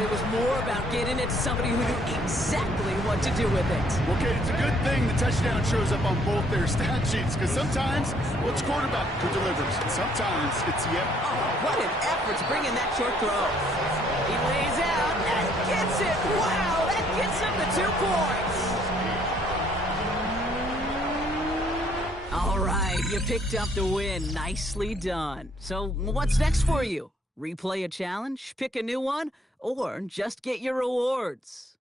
but it was more about getting it to somebody who knew exactly what to do with it. Okay, it's a good thing the touchdown shows up on both their stat sheets, because sometimes, well, it's quarterback who delivers, and sometimes it's the end. Oh, what an effort to bring in that short throw. He lays out and gets it. Wow, that gets him the 2 points. All right, you picked up the win. Nicely done. So what's next for you? Replay a challenge, pick a new one, or just get your rewards?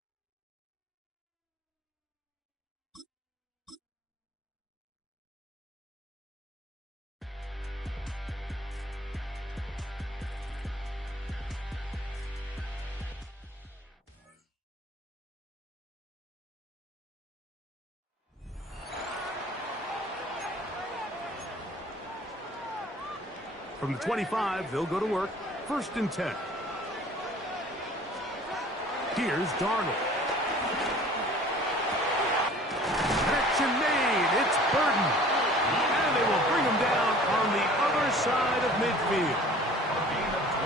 From the 25, they'll go to work. 1st and 10. Here's Darnold. Connection made. It's Burton. And they will bring him down on the other side of midfield.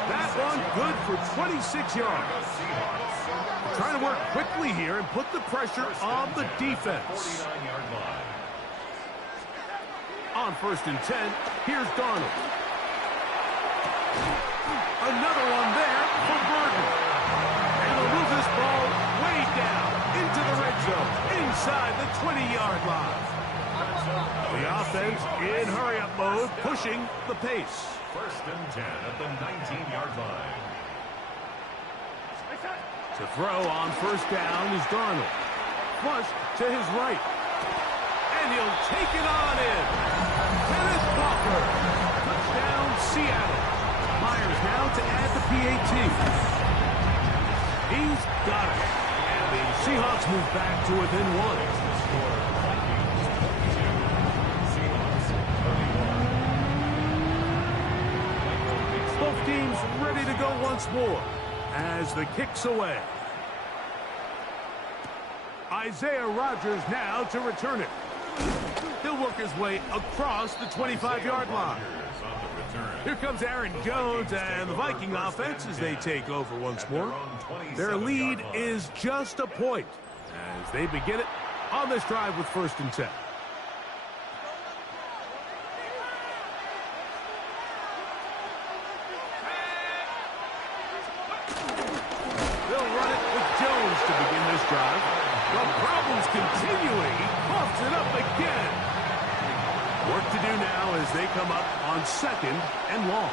That one good for 26 yards. Trying to work quickly here and put the pressure on the defense. On 1st and 10, here's Darnold. Another one there for Burton. And he'll move this ball way down into the red zone, inside the 20-yard line. The offense in hurry-up mode, pushing the pace. 1st and 10 at the 19-yard line. To throw on 1st down is Darnold. Flush to his right. And he'll take it on in. Kenneth Walker. Touchdown, Seattle. Myers now to add the PAT. He's got it. And the Seahawks move back to within 1. Both teams ready to go once more as the kick's away. Isaiah Rodgers now to return it. He'll work his way across the 25-yard line. Here comes Aaron Jones and the Viking offense as they take over once more. Their lead is just a point as they begin it on this drive with 1st and 10. They'll run it with Jones to begin this drive. The problems continuing. He puffs it up again. Work to do now as they come up on 2nd and long.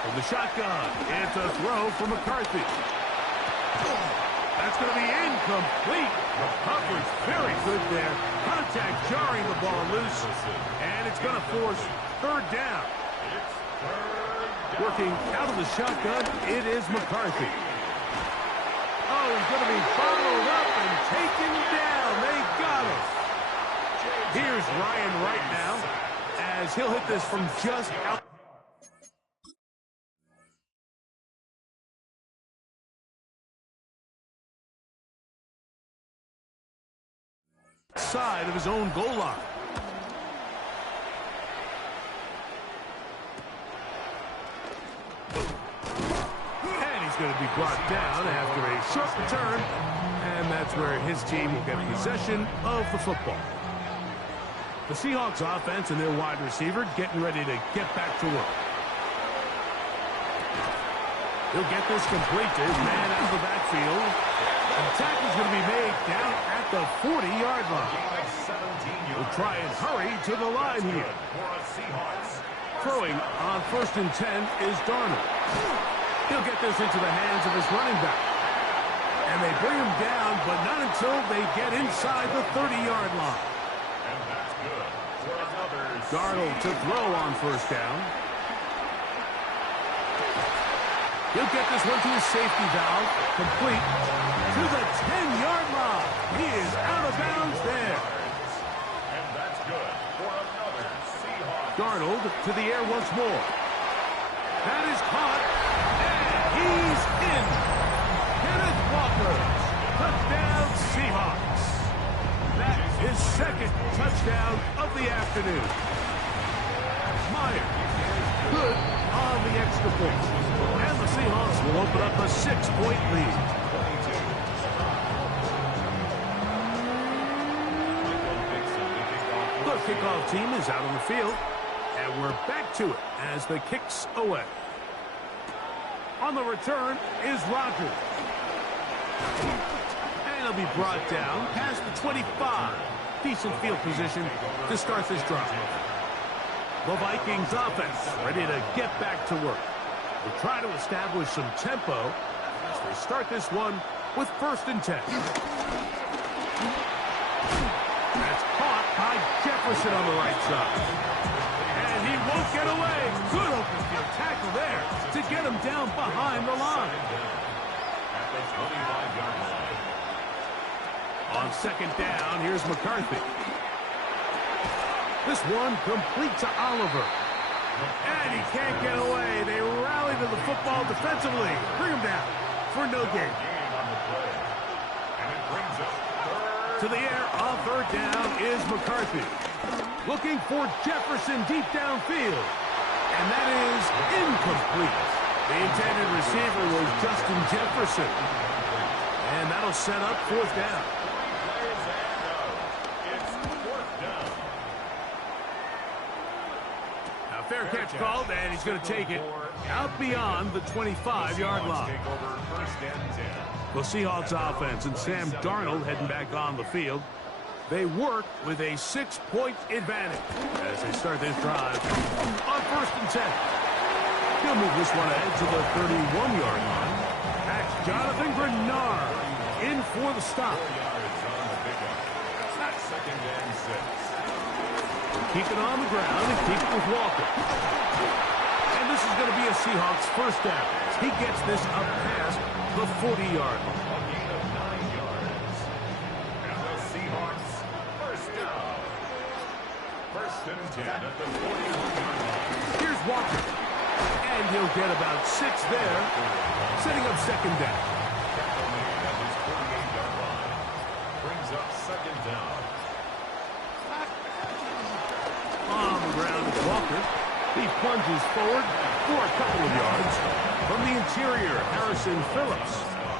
From the shotgun, it's a throw for McCarthy. That's going to be incomplete. The coverage very good there. Contact jarring the ball loose. And it's going to force 3rd down. Working out of the shotgun, it is McCarthy. Oh, he's going to be followed up and taken down. They got him. Here's Ryan Wright now as he'll hit this from just outside of his own goal line. And he's going to be brought down after a short return. And that's where his team will get possession of the football. The Seahawks offense and their wide receiver getting ready to get back to work. He'll get this complete to his man out of the backfield. The tackle's going to be made down at the 40-yard line. We'll try and hurry to the line here. Throwing on 1st and 10 is Darnold. He'll get this into the hands of his running back. And they bring him down, but not until they get inside the 30-yard line. Darnold to throw on 1st down. He'll get this one to his safety valve. Complete to the 10-yard line. He is out of bounds there. And that's good for another Seahawks. Darnold to the air once more. That is caught. And he's in. Kenneth Walker. Touchdown Seahawks. That is 2nd touchdown of the afternoon. Myers, good on the extra point. And the Seahawks will open open up a 6-point lead. The kickoff team is out on the field, and we're back to it as the kick's away. On the return is Rogers. And he'll be brought down past the 25. Decent field position to start this drive. The Vikings offense ready to get back to work. They try to establish some tempo as they start this one with 1st and 10. That's caught by Jefferson on the right side. And he won't get away. Good open field tackle there to get him down behind the line. On 2nd down, here's McCarthy. This one complete to Oliver. And he can't get away. They rally to the football defensively. Bring him down for no gain. To the air on 3rd down is McCarthy. Looking for Jefferson deep downfield. And that is incomplete. The intended receiver was Justin Jefferson. And that'll set up 4th down. Fair catch called, and he's going to take it out beyond the 25-yard line. The Seahawks offense and Sam Darnold heading back on the field. They work with a 6-point advantage as they start this drive on 1st and 10. He'll move this one ahead to the 31-yard line. That's Jonathan Grenard in for the stop. Keep it on the ground and keep it with Walker. And this is going to be a Seahawks 1st down. He gets this up past the 40-yard line. And the Seahawks 1st down. 1st and 10 at the 41-yard line. Here's Walker. And he'll get about 6 there, setting up 2nd down. At his 48-yard line. Brings up 2nd down. On the ground is Walker. He plunges forward for a couple of yards. From the interior, Harrison Phillips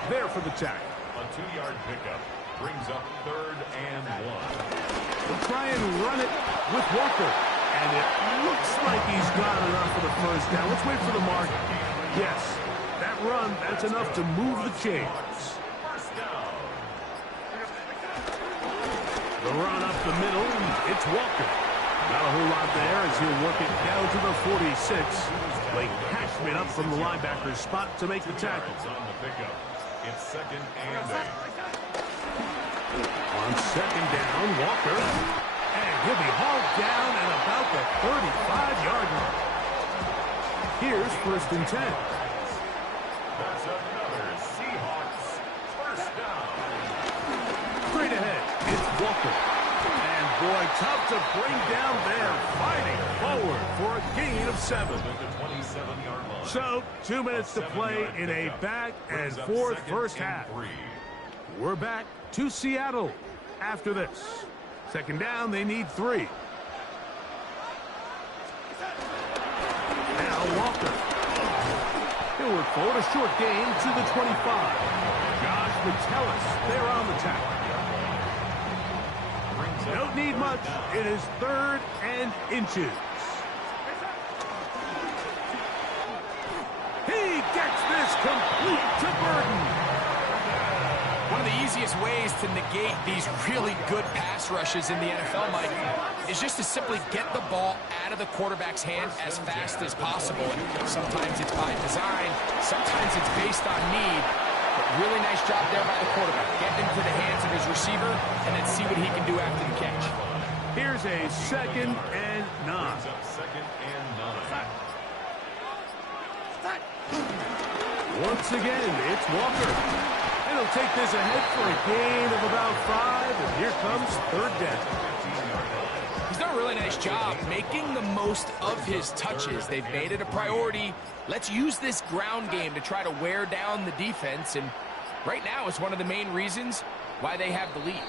there for the tackle. A 2-yard pickup brings up 3rd and 1. We'll try and run it with Walker. And it looks like he's got enough for the 1st down. Let's wait for the mark. Yes, that run, that's enough to move the chains. The run up the middle, it's Walker. Not a whole lot there as he'll work it down to the 46. Blake Cashman up from the linebacker's spot to make the tackle. On the pickup. It's 2nd and 8. On 2nd down, Walker. And he'll be hauled down at about the 35-yard line. Here's 1st and 10. That's another Seahawks 1st down. Straight ahead, it's Walker. And boy, tough to bring down there. Fighting forward for a gain of 7. At the 27-yard line. So, 2 minutes to play in a back and forth 1st half. We're back to Seattle after this. 2nd down, they need 3. Now Walker. He'll work forward, a short gain to the 25. Josh Metellus there on the tackle. Don't need much. It is 3rd and inches. He gets this complete to Burton. One of the easiest ways to negate these really good pass rushes in the NFL, Mike, is just to simply get the ball out of the quarterback's hand as fast as possible. And sometimes it's by design, sometimes it's based on need. But really nice job there by the quarterback. Get into the hands of his receiver and then see what he can do after the catch. Here's a 2nd and 9. Second and 9. Once again, it's Walker. And he'll take this ahead for a gain of about 5. And here comes 3rd down. He's done a really nice job making the most of his touches. They've made it a priority. Let's use this ground game to try to wear down the defense. And right now, it's one of the main reasons why they have the lead.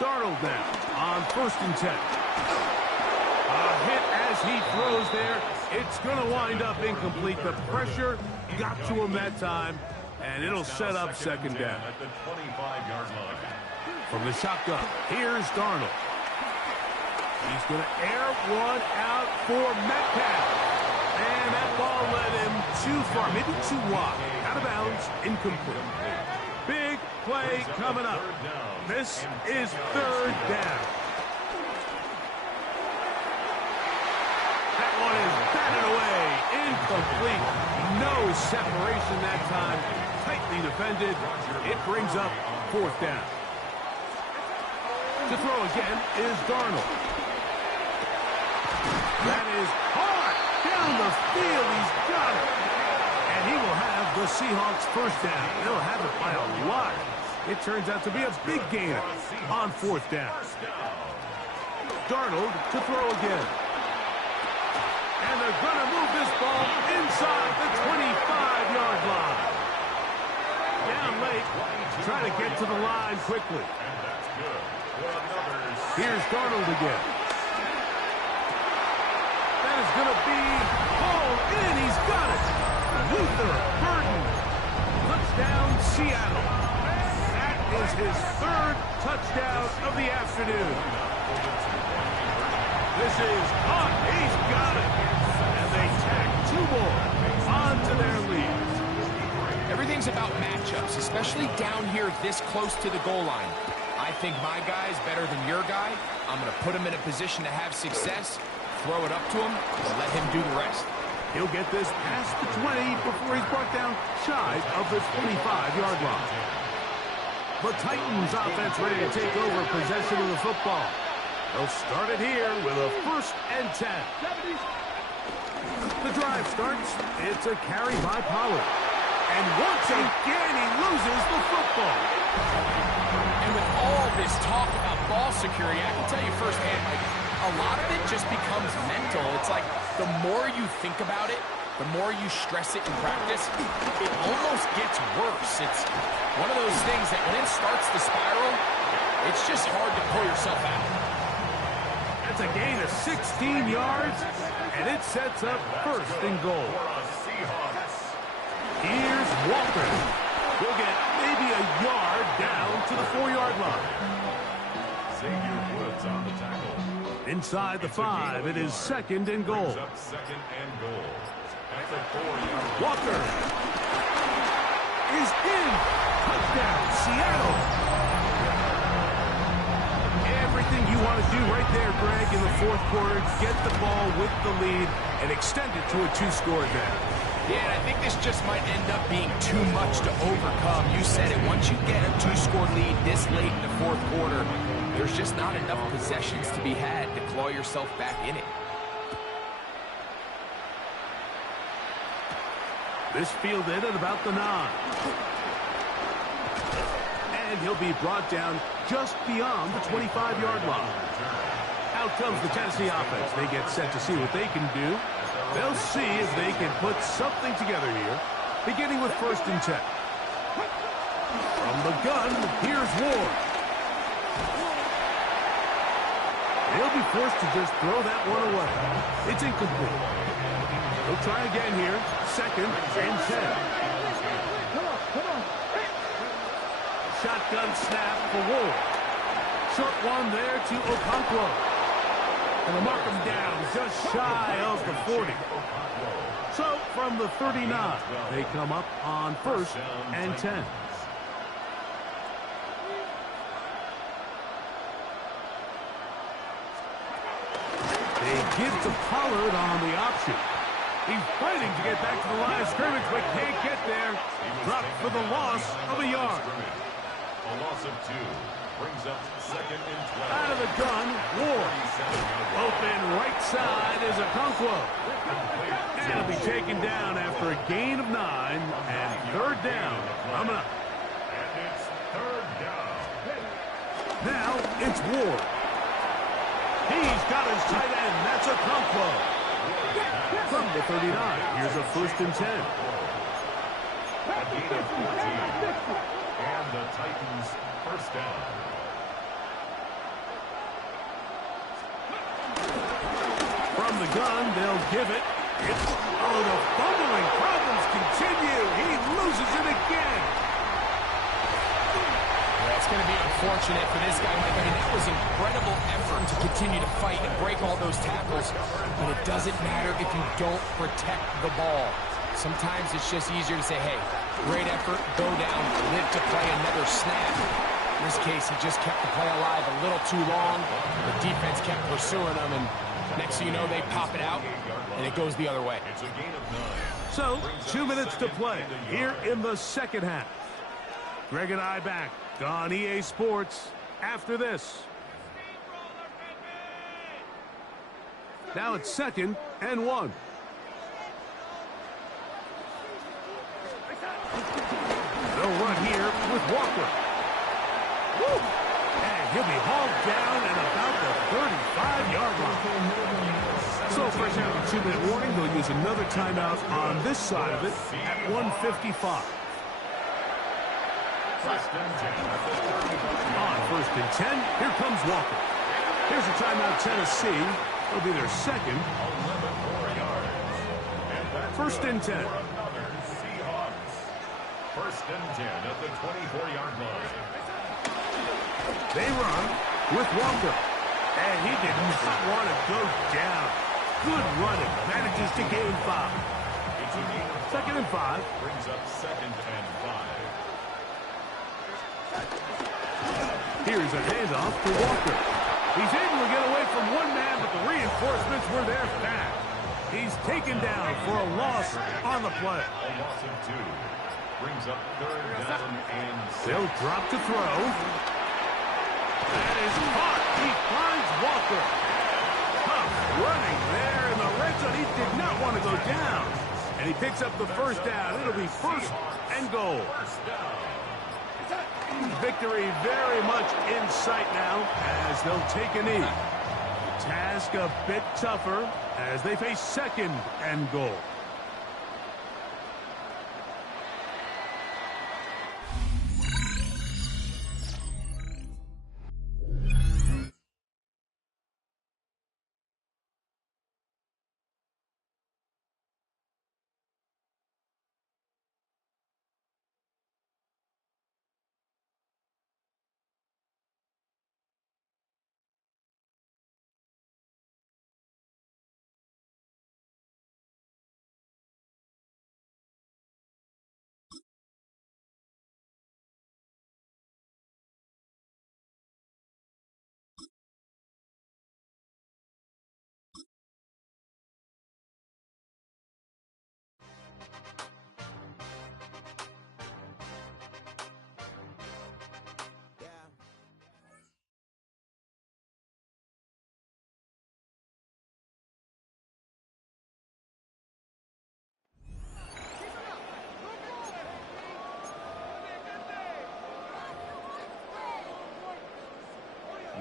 Darnold now on 1st and 10. A hit as he throws there. It's going to wind up incomplete. The pressure got to him that time, and it'll set up 2nd down. At the 25-yard line. From the shotgun, here's Darnold. He's going to air one out for Metcalf. And that ball led him too far, maybe too wide. Out of bounds, incomplete. Big play coming up. This is 3rd down. That one is batted away. Incomplete. No separation that time. Tightly defended. It brings up 4th down. To throw again is Darnold. That is hard. Down the field. He's got it. And he will have the Seahawks 1st down. They'll have it by a lot. It turns out to be a big gainer on 4th down. Darnold to throw again. And they're going to move this ball inside the 25-yard line. Down late, trying to get to the line quickly. Here's Darnold again. That is going to be hauled in. He's got it. Luther Burden. Touchdown, Seattle. That is his 3rd touchdown of the afternoon. This is caught. He's got it. And they tack 2 more onto their lead. Everything's about matchups, especially down here this close to the goal line. I think my guy is better than your guy. I'm going to put him in a position to have success, throw it up to him, and let him do the rest. He'll get this past the 20 before he's brought down shy of the 25-yard line. The Titans offense ready to take over possession of the football. They'll start it here with a 1st and 10. The drive starts. It's a carry by Pollard. And once again, he loses the football. And with all this talk about ball security, I can tell you firsthand, like, a lot of it just becomes mental. It's like the more you think about it, the more you stress it in practice, it almost gets worse. It's one of those things that when it starts to spiral, it's just hard to pull yourself out. That's a gain of 16 yards, and it sets up 1st and goal. Here's Walker. We'll get maybe a yard down to the 4-yard line. Xavier Woods on the tackle. Inside the 5, it is 2nd and goal. 2nd and goal. At the 4-yard line. Walker is in. Touchdown, Seattle. Everything you want to do right there, Greg, in the 4th quarter. Get the ball with the lead and extend it to a 2-score advantage. Yeah, and I think this just might end up being too much to overcome. You said it. Once you get a 2-score lead this late in the 4th quarter, there's just not enough possessions to be had to claw yourself back in it. This fielded at about the 9. And he'll be brought down just beyond the 25-yard line. Out comes the Tennessee offense. They get set to see what they can do. They'll see if they can put something together here, beginning with 1st and 10. From the gun, here's Ward. They'll be forced to just throw that one away. It's incomplete. They'll try again here, 2nd and 10. Shotgun snap for Ward. Short one there to Okonkwo. And they'll mark him down just shy of the 40. So from the 39, they come up on 1st and 10. They give to Pollard on the option. He's fighting to get back to the line of scrimmage, but can't get there. Dropped for the loss of a yard. A loss of 2 brings up 2nd and 12. Out of the gun, Ward. Open right side is Okonkwo. And he'll be taken down after a gain of 9 and 3rd down. Coming up. it's Ward. He's got his tight end. That's a Conquo. From the 39, here's a 1st and 10. A gain of 14. And the Titans first down. From the gun, they'll give it. Oh, the fumbling problems continue. He loses it again. Yeah, it's going to be unfortunate for this guy, Mike. I mean, that was incredible effort to continue to fight and break all those tackles, but it doesn't matter if you don't protect the ball. Sometimes it's just easier to say, hey, great effort, go down, live to play another snap. In this case, he just kept the play alive a little too long. The defense kept pursuing him, and next thing you know, they pop it out, and it goes the other way. It's a gain of 9. So, 2 minutes to play here in the second half. Greg and I back on EA Sports after this. Now it's 2nd and 1. They'll run here with Walker. Woo! And he'll be hauled down at about the 35-yard line. So fresh out of the 2-minute warning, they'll use another timeout on this side of it at 1:55. First and 10 at the 35. On 1st and 10, here comes Walker. Here's a timeout, Tennessee. It'll be their second. 11 more yards. And that's 1st and 10. for another Seahawks. First and 10 at the 24-yard line. They run with Walker. And he did not want to go down. Good running. Manages to gain 5. It's a gain of 2nd and 5. brings up 2nd and 5. Here's a handoff to Walker. He's able to get away from one man, but the reinforcements were there fast. He's taken down for a loss on the play. A loss of 2 brings up 3rd down and 6. They'll drop to throw. That is caught. He finds Walker. Tough running there in the red zone. He did not want to go down. And he picks up the 1st down. It'll be 1st and goal. First down. Victory very much in sight now as they'll take a knee. Task a bit tougher as they face 2nd and goal.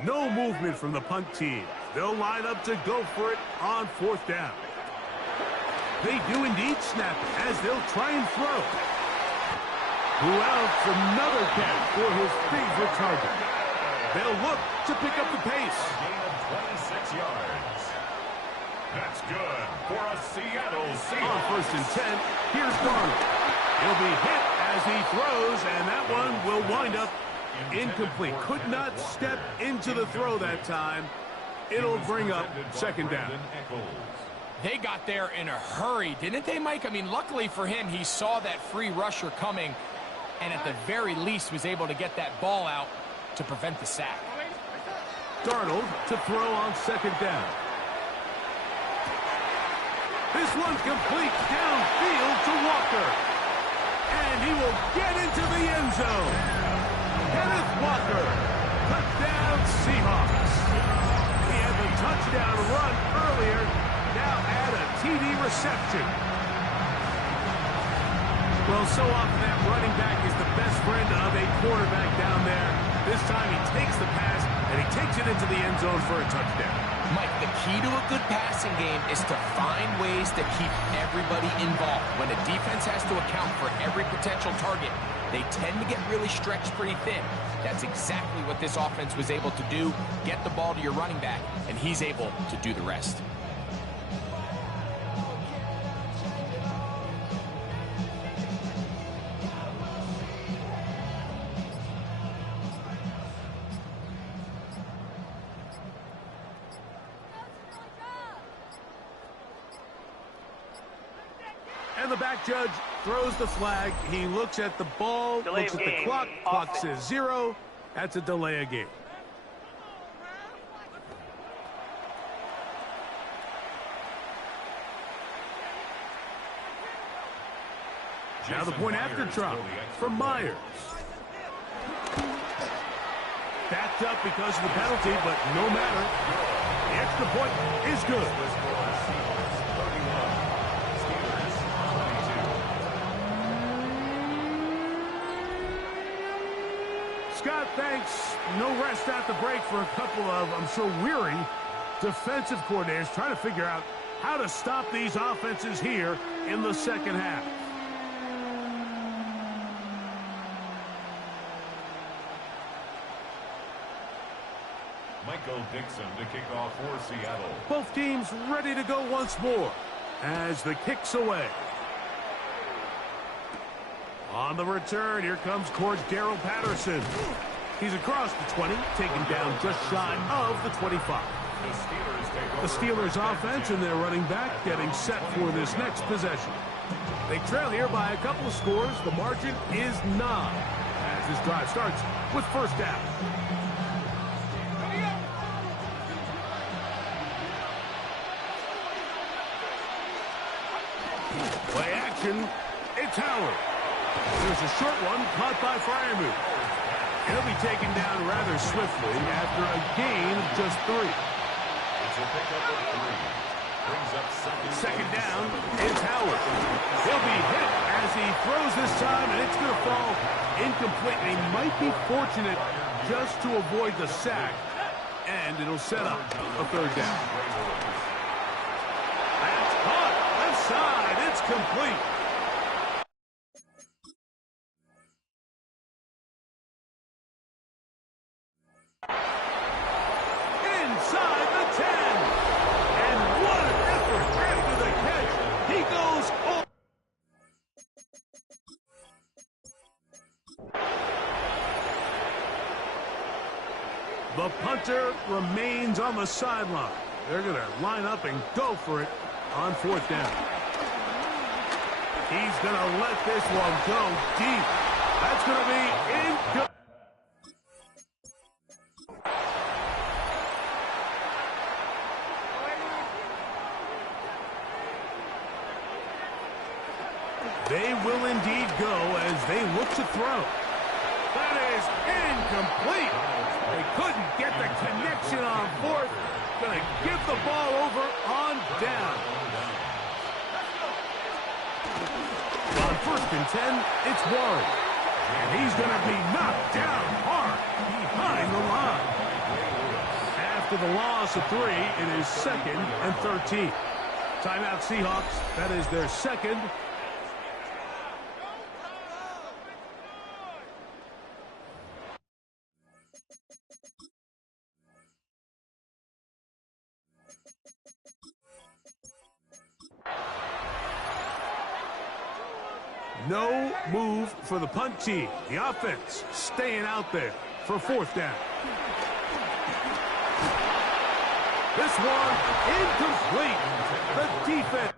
No movement from the punt team. They'll line up to go for it on 4th down. They do indeed snap it as they'll try and throw. Who else? Another catch for his favorite target. They'll look to pick up the pace. Gain of 26 yards. That's good for a Seattle Seahawks. On 1st and 10, here's Darnold. He'll be hit as he throws, and that one will wind up incomplete. Could not step into the throw that time. It'll bring up 2nd down. They got there in a hurry, didn't they, Mike? I mean, luckily for him, he saw that free rusher coming and at the very least was able to get that ball out to prevent the sack. Darnold to throw on 2nd down. This one's complete downfield to Walker. And he will get into the end zone. Kenneth Walker, touchdown Seahawks. He had the touchdown run earlier, now add a TD reception. Well, so often that running back is the best friend of a quarterback down there. This time he takes the pass and right into the end zone for a touchdown. Mike, the key to a good passing game is to find ways to keep everybody involved. When a defense has to account for every potential target, they tend to get really stretched pretty thin. That's exactly what this offense was able to do. Get the ball to your running back, and he's able to do the rest. And the back judge throws the flag. He looks at the ball, looks at the clock. Clock says 0. That's a delay of game. Now the point after drop from Myers. Backed up because of the penalty, but no matter. The extra point is good. Scott, thanks. No rest at the break for a couple of, I'm sure, weary defensive coordinators trying to figure out how to stop these offenses here in the second half. Michael Dixon to kick off for Seattle. Both teams ready to go once more as the kick's away. On the return, here comes Cordero Patterson. He's across the 20, taken down just shy of the 25. The Steelers offense and their running back getting set for this next possession. They trail here by a couple of scores. The margin is 9 as this drive starts with first down. Play action. It's Howard. There's a short one caught by Freiermuth. He'll be taken down rather swiftly after a gain of just 3. It's a pickup of 3. Brings up second down. It's Howard. He'll be hit as he throws this time, and it's going to fall incomplete. They might be fortunate just to avoid the sack, and it'll set up a third down. That's caught. Left side. It's complete. Inside the 10. And what an effort after the catch. He goes over. The punter remains on the sideline. They're going to line up and go for it on fourth down. He's going to let this one go deep. That's going to be incomplete. They will indeed go as they look to throw. That is incomplete. They couldn't get the connection on fourth. Going to give the ball over on down. On first and 10, it's Warren. And he's going to be knocked down hard behind the line. After the loss of 3, it is 2nd and 13. Timeout Seahawks. That is their second. No move for the punt team. The offense staying out there for fourth down. This one incomplete. The defense.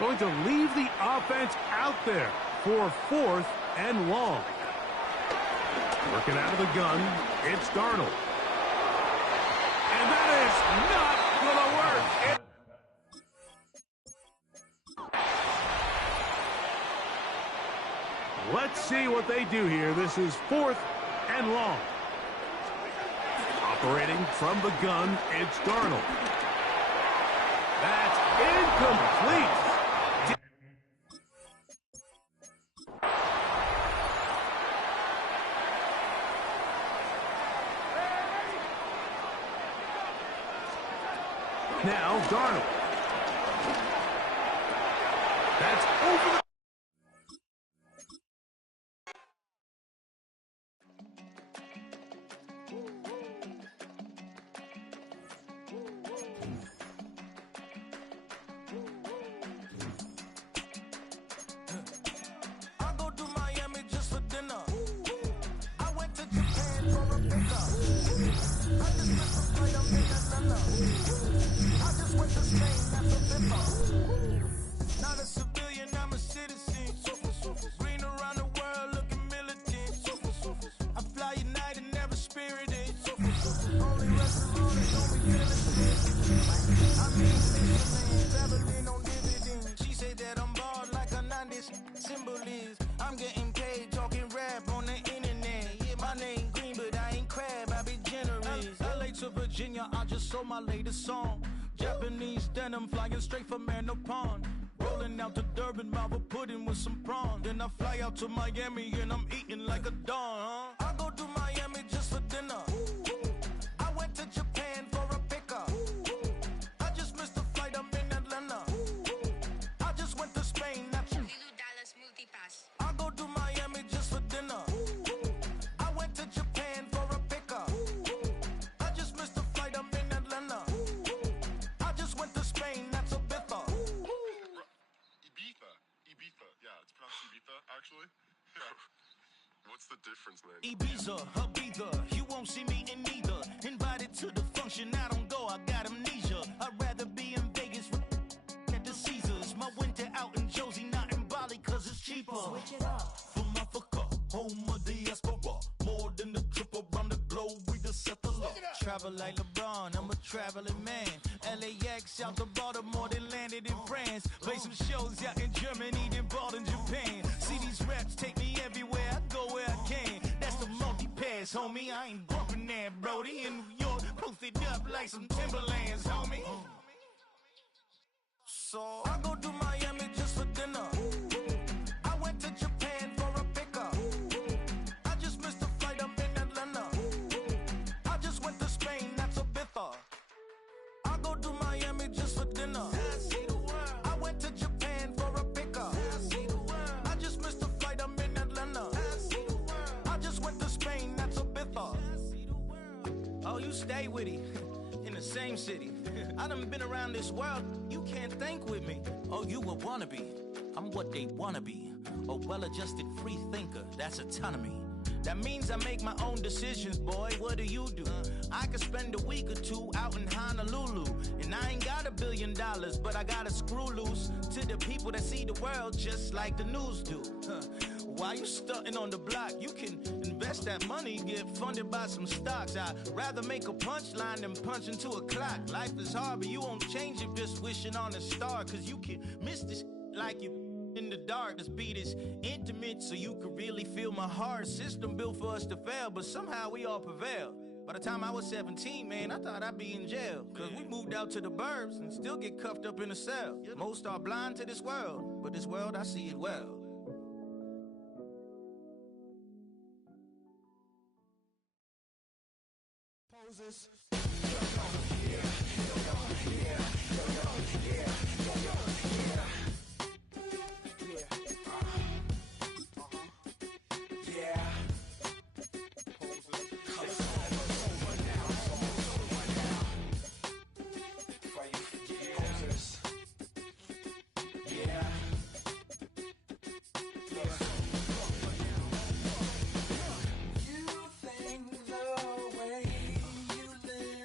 Going to leave the offense out there for fourth and long. Working out of the gun, it's Darnold. And that is not going to work. Let's see what they do here. This is fourth and long. Operating from the gun, it's Darnold. That's incomplete. now Darnold. That's over the... Not a civilian, I'm a citizen. Green around the world, looking militant. I fly United, never spirited. Only restaurant is only militant. I mean, Michelin, traveling on dividends. She say that I'm bald like a 90s symbol is. I'm getting paid, talking rap on the internet. Yeah, my name green, but I ain't crab, I be generous. LA to Virginia, I just sold my latest song. Japanese denim flying straight from Manopon. Rolling out to Durban, mouth a pudding with some prawns. Then I fly out to Miami and I'm eating like a don, huh? I go to Miami just for dinner. I went to Japan for a pickup. I just missed the flight, I'm in Atlanta. I just went to Spain, not you. I go to Miami just for dinner. I went to Japan for a pickup. I just missed the flight, I'm in Atlanta. I just went to Spain, that's a bitha. Ibiza. Yeah, it's pronounced Ibiza, actually. What's the difference, man? Ibiza, Ibiza, you won't see me in neither. Invited to the function, I don't go, I got amnesia. I'd rather be in Vegas at the Caesars. My winter out in Josie, not in Bali, cause it's cheaper. Switch it up. From Africa, home of diaspora. More than the trip around the globe, we just set the law. Travel like LeBron, I'm a traveling man. LAX out to Baltimore, then landed in France. Play some shows out in Germany, then bought in Japan. See these raps take me everywhere, I go where I can. That's the multi-pass, homie, I ain't bumping that, Brody. In New York, posted up like some Timberlands, homie. So I go to Miami just for dinner. I went to Japan for a pickup. I just missed the flight, I'm in Atlanta. I just went to Spain, that's a bitha. I go to Miami just for dinner. I went to Japan for a pickup. I just missed the flight, I'm in Atlanta. I just went to Spain, that's a bitha. Oh, you stay with it. In the same city. I done been around this world, you can't think with me. Oh, you a wannabe, I'm what they wanna be. A well-adjusted free thinker, that's autonomy. That means I make my own decisions, boy, what do you do? I could spend a week or two out in Honolulu. And I ain't got $1 billion, but I got a screw loose to the people that see the world just like the news do. While you stunting on the block, you can invest that money, get funded by some stocks. I'd rather make a punchline than punch into a clock. Life is hard, but you won't change it just wishing on a star. Cause you can miss this like you in the dark. This beat is intimate, so you can really feel my heart. System built for us to fail, but somehow we all prevail. By the time I was 17, man, I thought I'd be in jail. Cause we moved out to the burbs and still get cuffed up in a cell. Most are blind to this world, but this world, I see it well. Poses. You think the way you live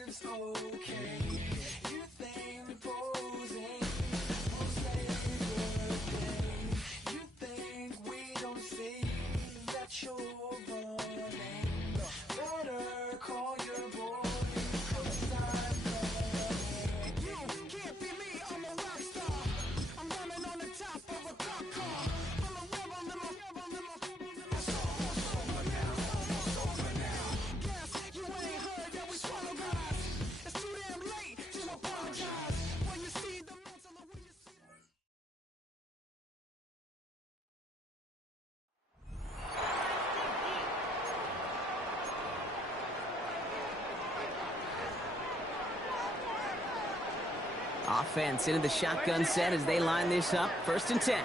Offense into the shotgun set as they line this up. 1st and 10.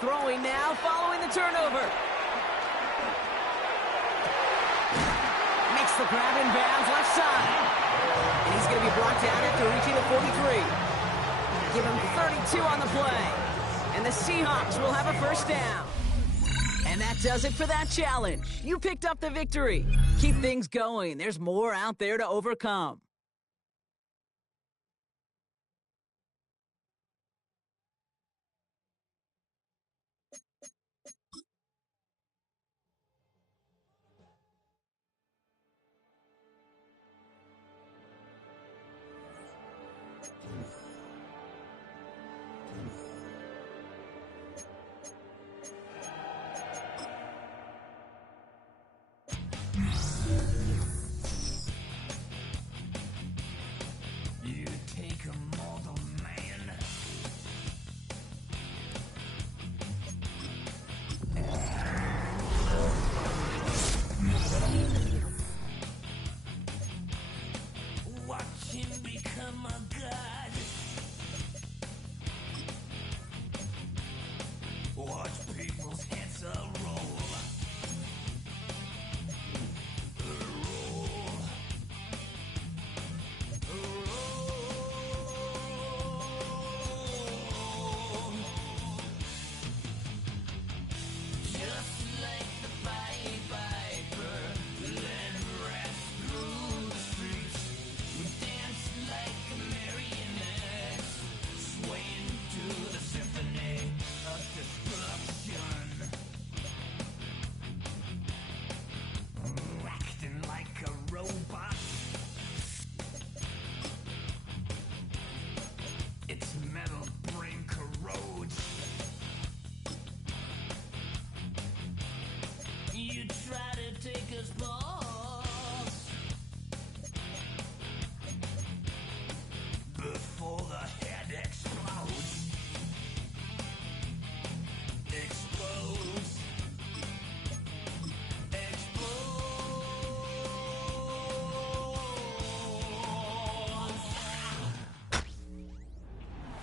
Throwing now, following the turnover. Makes the grab in bounds, left side. And he's going to be brought down after reaching the 43. Give him 32 on the play. And the Seahawks will have a 1st down. And that does it for that challenge. You picked up the victory. Keep things going. There's more out there to overcome.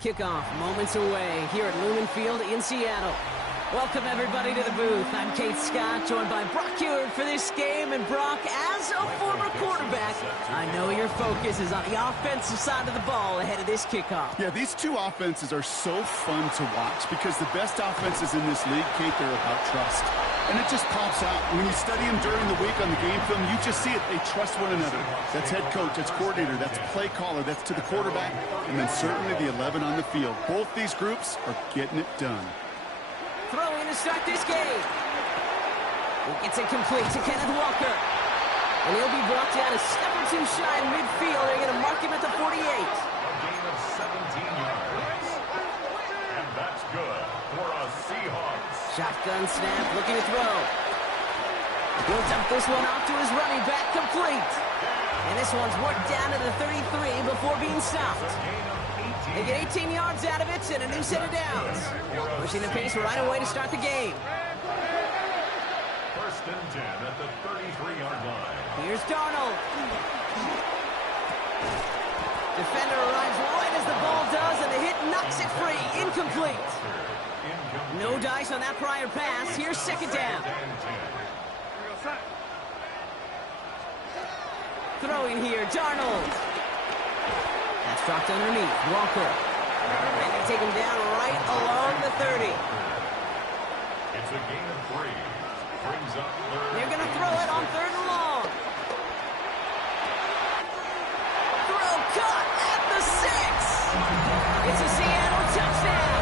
Kickoff moments away here at Lumen Field in Seattle. Welcome, everybody, to the booth. I'm Kate Scott, joined by Brock Ewert for this game. And Brock, as a former quarterback, I know your focus is on the offensive side of the ball ahead of this kickoff. Yeah, these two offenses are so fun to watch because the best offenses in this league, Kate, they're about trust. And it just pops out. When you study them during the week on the game film, you just see it. They trust one another. That's head coach, that's coordinator, that's play caller, that's to the quarterback, and then certainly the 11 on the field. Both these groups are getting it done. Throwing to start this game. It's incomplete to Kenneth Walker. And he'll be brought down a step or two shy in midfield. They're going to mark him at the 48. A gain of 17 yards. And that's good for a Seahawks. Shotgun snap, looking to throw. He'll dump this one off to his running back, complete. And this one's worked down to the 33 before being stopped. They get 18 yards out of it and a new set of downs. Pushing the pace right away to start the game. 1st and 10 at the 33-yard line. Here's Darnold. Defender arrives right as the ball does, and the hit knocks it free. Incomplete. No dice on that prior pass. Here's 2nd down. Throwing here, Darnold. That's dropped underneath. Walker. And they take him down right along the 30. It's a gain of 3. Brings up 3rd. They're going to throw it on 3rd and long. Throw caught at the 6. It's a Seattle touchdown.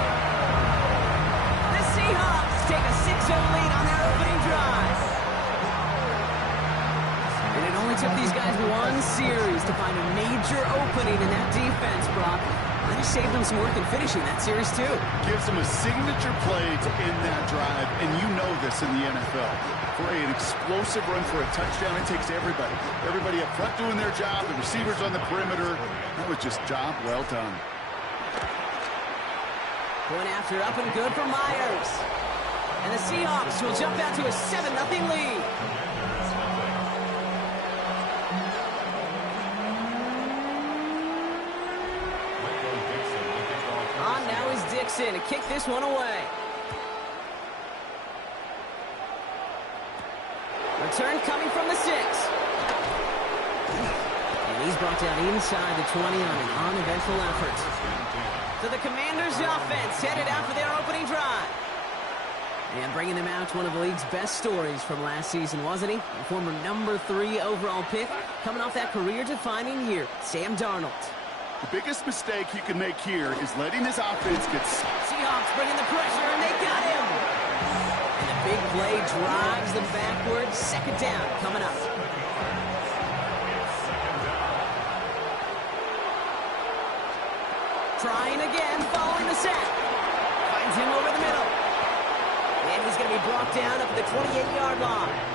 The Seahawks take a 6-0 lead on their opening drive. And it only took these guys one series to find a major opening in that defense, Brock. Might have saved them some work in finishing that series, too. Gives them a signature play to end that drive, and you know this in the NFL. For an explosive run for a touchdown, it takes everybody. Everybody up front doing their job, the receivers on the perimeter. That was just job well done. Point after up and good for Myers. And the Seahawks will jump out to a 7-0 lead. Jackson to kick this one away. Return coming from the 6. And he's brought down inside the 20 on an uneventful effort. So the Commanders' offense headed out for their opening drive. And bringing them out, one of the league's best stories from last season, wasn't he? A former number 3 overall pick, coming off that career-defining year, Sam Darnold. The biggest mistake he can make here is letting his offense get... Seahawks bringing the pressure, and they got him! And the big play drives them backwards. Second down coming up. Trying again, following the sack. Finds him over the middle. And he's going to be brought down up at the 28-yard line.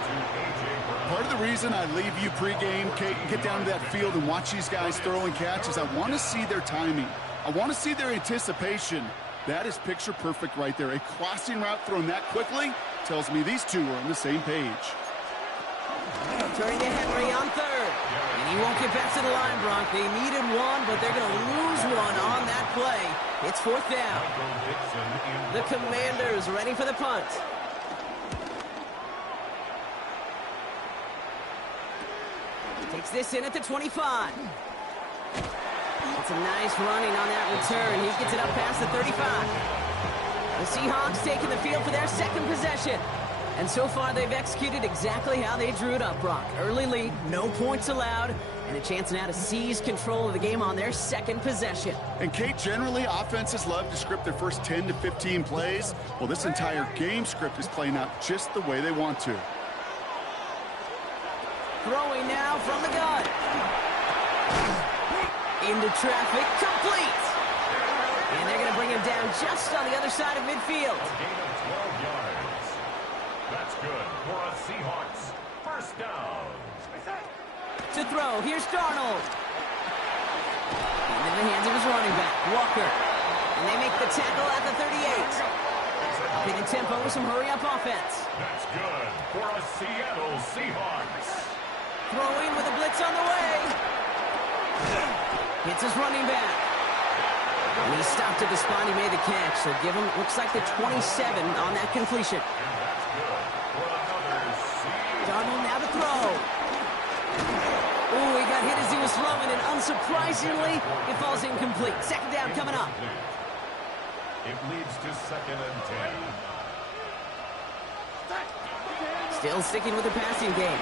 Part of the reason I leave you pregame, Kate, and get down to that field and watch these guys throw and catch is I want to see their timing. I want to see their anticipation. That is picture perfect right there. A crossing route thrown that quickly tells me these two are on the same page. Turning to Henry on 3rd. And he won't get back to the line, Brock. They needed one, but they're going to lose one on that play. It's 4th down. The Commanders ready for the punt. Takes this in at the 25. It's a nice running on that return. He gets it up past the 35. The Seahawks taking the field for their second possession. And so far, they've executed exactly how they drew it up, Brock. Early lead, no points allowed, and a chance now to seize control of the game on their second possession. And, Kate, generally, offenses love to script their first 10 to 15 plays. Well, this entire game script is playing out just the way they want to. Throwing now from the gun. Into traffic, complete. And they're going to bring him down just on the other side of midfield. A gain of 12 yards. That's good for a Seahawks first down. To throw, here's Darnold. And in the hands of his running back, Walker. And they make the tackle at the 38. Upping the tempo with some hurry-up offense. That's good for a Seattle Seahawks. Throwing with a blitz on the way. Hits his running back. And he stopped at the spot he made the catch. So give him, looks like the 27 on that completion. Darnold now to throw. Ooh, he got hit as he was throwing, and unsurprisingly, it falls incomplete. Second down coming up. It leads to 2nd and 10. Still sticking with the passing game.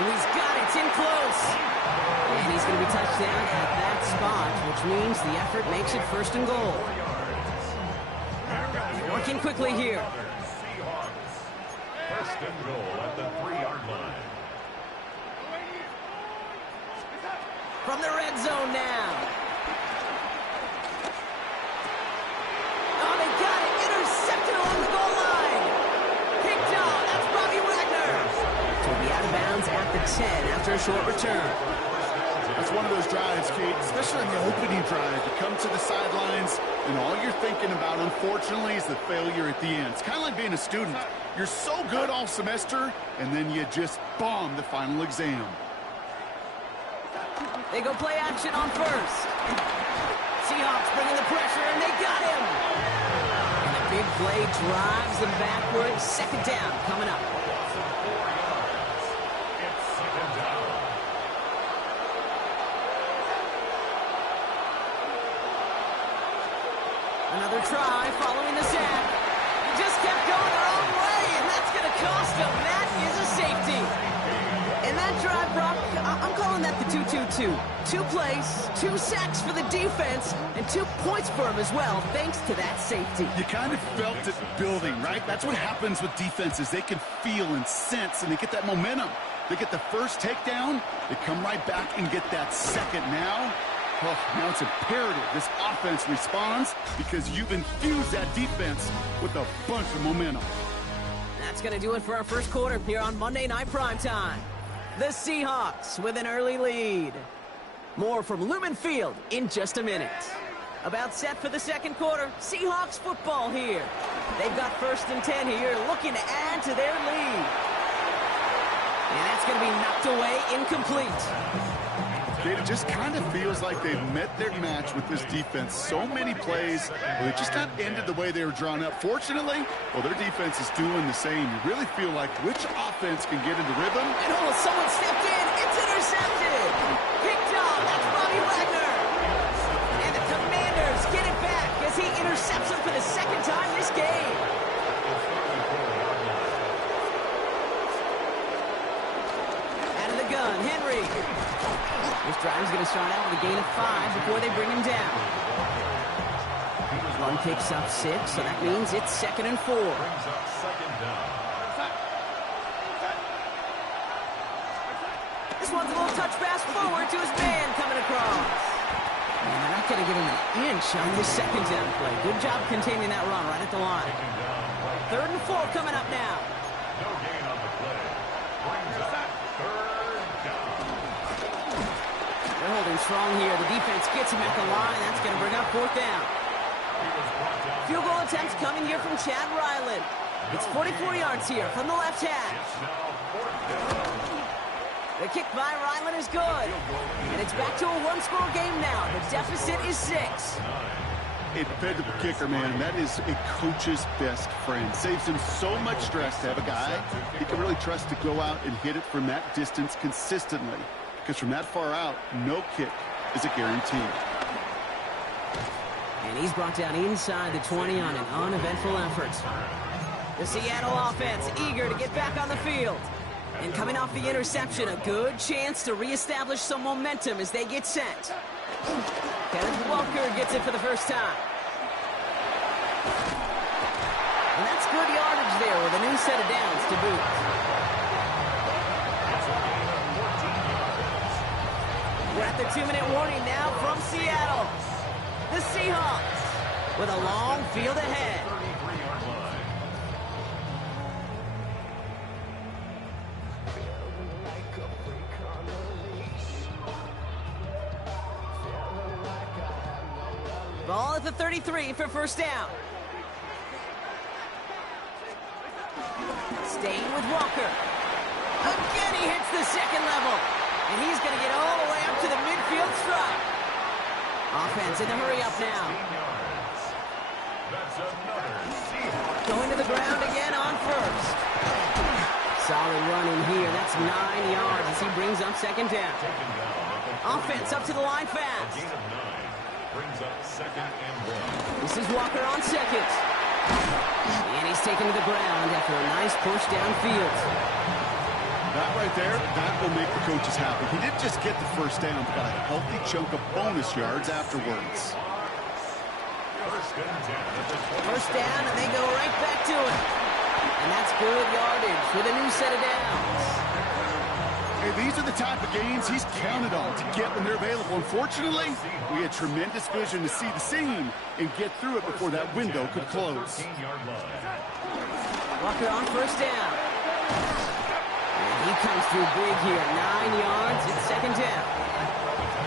He's got it. It's in close. And he's going to be touched down at that spot, which means the effort makes it 1st and goal. Working quickly here. Seahawks. 1st and goal at the 3-yard line. From the red zone now. Oh, they got it. Intercepted along the goal line. Picked off. That's Bobby Wagner. To be out of bounds at the 10 after a short return. That's one of those drives, Kate, especially in the opening drive. You come to the sidelines, and all you're thinking about, unfortunately, is the failure at the end. It's kind of like being a student. You're so good all semester, and then you just bomb the final exam. They go play action on 1st. Seahawks bringing the pressure, and they got him. And the big play drives them backwards. Second down coming up. It's 2nd down. Another try following the sack. He just kept going the wrong way, and that's going to cost him. That is a safety. And that drive, Brock, I'm calling that the 2-2-2. 2 plays, 2 sacks for the defense, and 2 points for him as well, thanks to that safety. You kind of felt it building, right? That's what happens with defenses. They can feel and sense, and they get that momentum. They get the first takedown, they come right back and get that second. Now it's imperative this offense responds because you've infused that defense with a bunch of momentum. That's going to do it for our first quarter here on Monday Night Primetime. The Seahawks with an early lead. More from Lumen Field in just a minute. About set for the second quarter. Seahawks football here. They've got 1st and 10 here, looking to add to their lead. And that's going to be knocked away, incomplete. Kate, it just kind of feels like they've met their match with this defense. So many plays, well, they just not ended the way they were drawn up. Fortunately, well, their defense is doing the same. You really feel like which offense can get into rhythm. And oh, someone stepped in. It's intercepted. Picked off. That's Bobby Wagner. And the Commanders get it back as he intercepts him for the second time this game. Out of the gun, Henry. This drive is going to start out with a gain of 5 before they bring him down. One picks up 6, so that means it's 2nd and 4. This one's a little touch pass forward to his man coming across. And they're not going to give him an inch on this second down play. Good job containing that run right at the line. 3rd and 4 coming up now. No gain on the play. Brings up 3rd down. They're holding strong here. The defense gets him at the line. That's going to bring up 4th down. Field goal attempts coming here from Chad Ryland. It's 44 yards here from the left hash. The kick by Ryland is good. And it's back to a one-score game now. The deficit is 6. A dependable kicker, man, and that is a coach's best friend. Saves him so much stress to have a guy he can really trust to go out and hit it from that distance consistently. Because from that far out, no kick is a guarantee. And he's brought down inside the 20 on an uneventful effort. The Seattle offense eager to get back on the field. And coming off the interception, a good chance to reestablish some momentum as they get set. Kenneth Walker gets it for the first time. And that's good yardage there with a new set of downs to boot. We're at the 2-minute warning now from Seattle. The Seahawks with a long field ahead. Ball at the 33 for first down. Staying with Walker. Again, he hits the second level. And he's going to get all the way up to the midfield stripe. Offense in the hurry up now. Going to the ground again on first. Solid run in here. That's 9 yards as he brings up 2nd down. Offense up to the line fast. Brings up 2nd and 1. This is Walker on 2nd. And he's taken to the ground after a nice push downfield. That right there, that will make the coaches happy. He didn't just get the first down, but got a healthy chunk of bonus yards afterwards. First down, and they go right back to it. And that's good yardage with a new set of downs. Hey, these are the type of gains he's counted on to get when they're available. Unfortunately, we had tremendous vision to see the seam and get through it before that window could close. Walker on first down. And he comes through big here. 9 yards, it's 2nd down.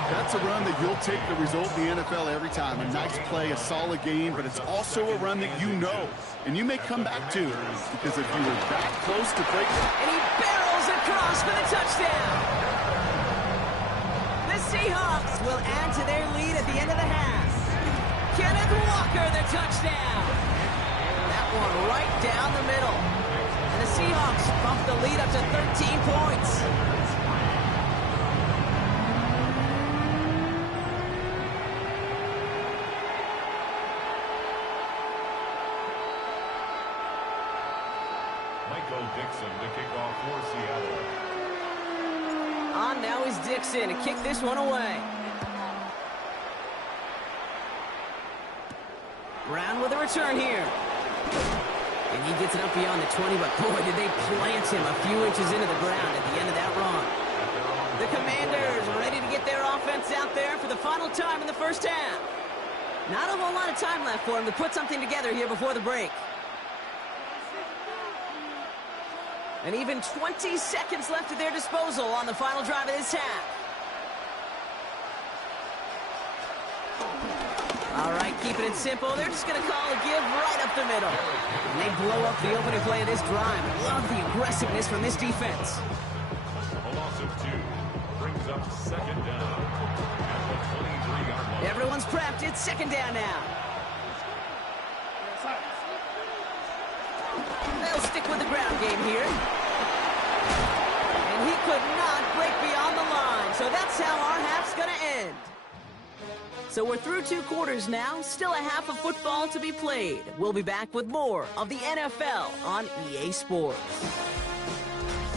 That's a run that you'll take the result in the NFL every time. A nice play, a solid game, but it's also a run that you know, and you may come back to, because if you were that close to breaking... And he barrels across for the touchdown. The Seahawks will add to their lead at the end of the half. Kenneth Walker, the touchdown. That one right down the middle. And the Seahawks bump the lead up to 13 points. On now is Dixon to kick this one away. Brown with a return here. And he gets it up beyond the 20, but boy, did they plant him a few inches into the ground at the end of that run. The Commanders ready to get their offense out there for the final time in the first half. Not a whole lot of time left for him to put something together here before the break. And even 20 seconds left at their disposal on the final drive of this half. All right, keeping it simple. They're just going to call a give right up the middle. And they blow up the opening play of this drive. Love the aggressiveness from this defense. A loss of 2 brings up second down at the 23-yard line. Everyone's prepped. It's second down now. They'll stick with the ground game here. And he could not break beyond the line. So that's how our half's going to end. So we're through 2 quarters now. Still a half of football to be played. We'll be back with more of the NFL on EA Sports.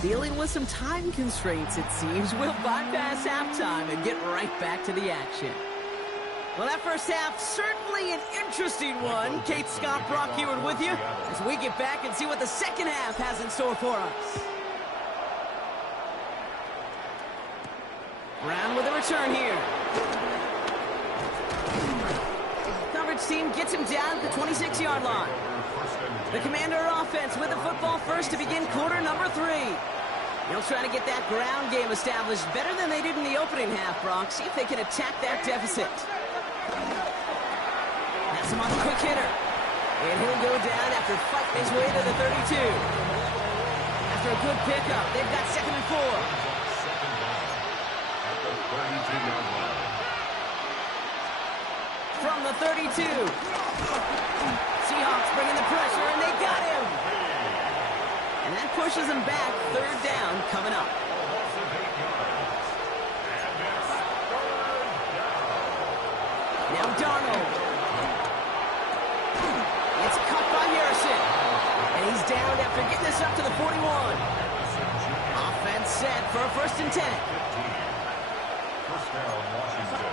Dealing with some time constraints, it seems, we'll bypass halftime and get right back to the action. Well, that first half, certainly an interesting one. Kate, Scott, Brock Heward with you as we get back and see what the second half has in store for us. Brown with a return here. Coverage team gets him down at the 26-yard line. The Commander offense with the football first to begin quarter number 3. They'll try to get that ground game established better than they did in the opening half, Brock. See if they can attack that deficit. Pass him on the quick hitter. And he'll go down after fighting his way to the 32. After a good pickup, they've got 2nd and 4. From the 32. Seahawks bringing the pressure, and they got him. And that pushes him back. 3rd down coming up. Now Darnold. It's cut by Harrison. And he's down after getting this up to the 41. Offense set for a 1st and 10. First down, Washington.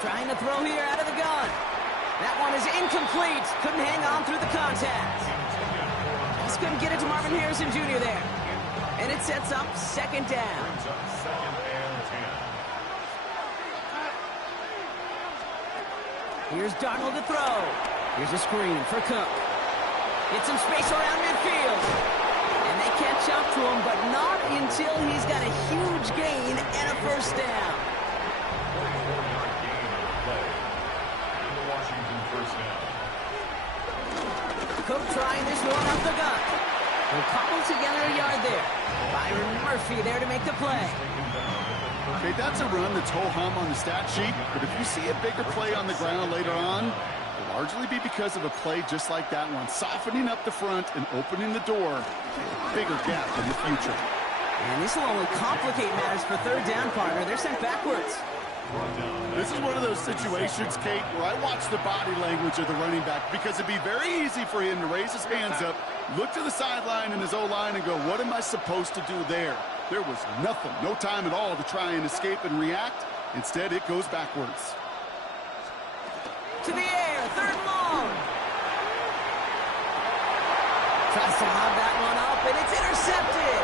Trying to throw here out of the gun. That one is incomplete. Couldn't hang on through the contact. Just couldn't get it to Marvin Harrison Jr. there. And it sets up 2nd down. Second and 10. Here's Darnold to throw. Here's a screen for Cook. Get some space around midfield. And they catch up to him, but not until he's got a huge gain and a 1st down. 44-yard gain on the play. And the Washington first down. Cook trying this one up the gut. We'll cobble together a yard there. Byron Murphy there to make the play. Okay, that's a run that's ho-hum on the stat sheet, but if you see a bigger play on the ground later on, it'll largely be because of a play just like that one, softening up the front and opening the door, bigger gap in the future. And this will only complicate matters for 3rd down, partner. They're sent backwards. This is one of those situations, Kate, where I watch the body language of the running back because it'd be very easy for him to raise his hands up, look to the sideline in his O-line and go, what am I supposed to do there? There was nothing, no time at all to try and escape and react. Instead, it goes backwards. To the air, 3rd and long. Tries to lob that one up, and it's intercepted.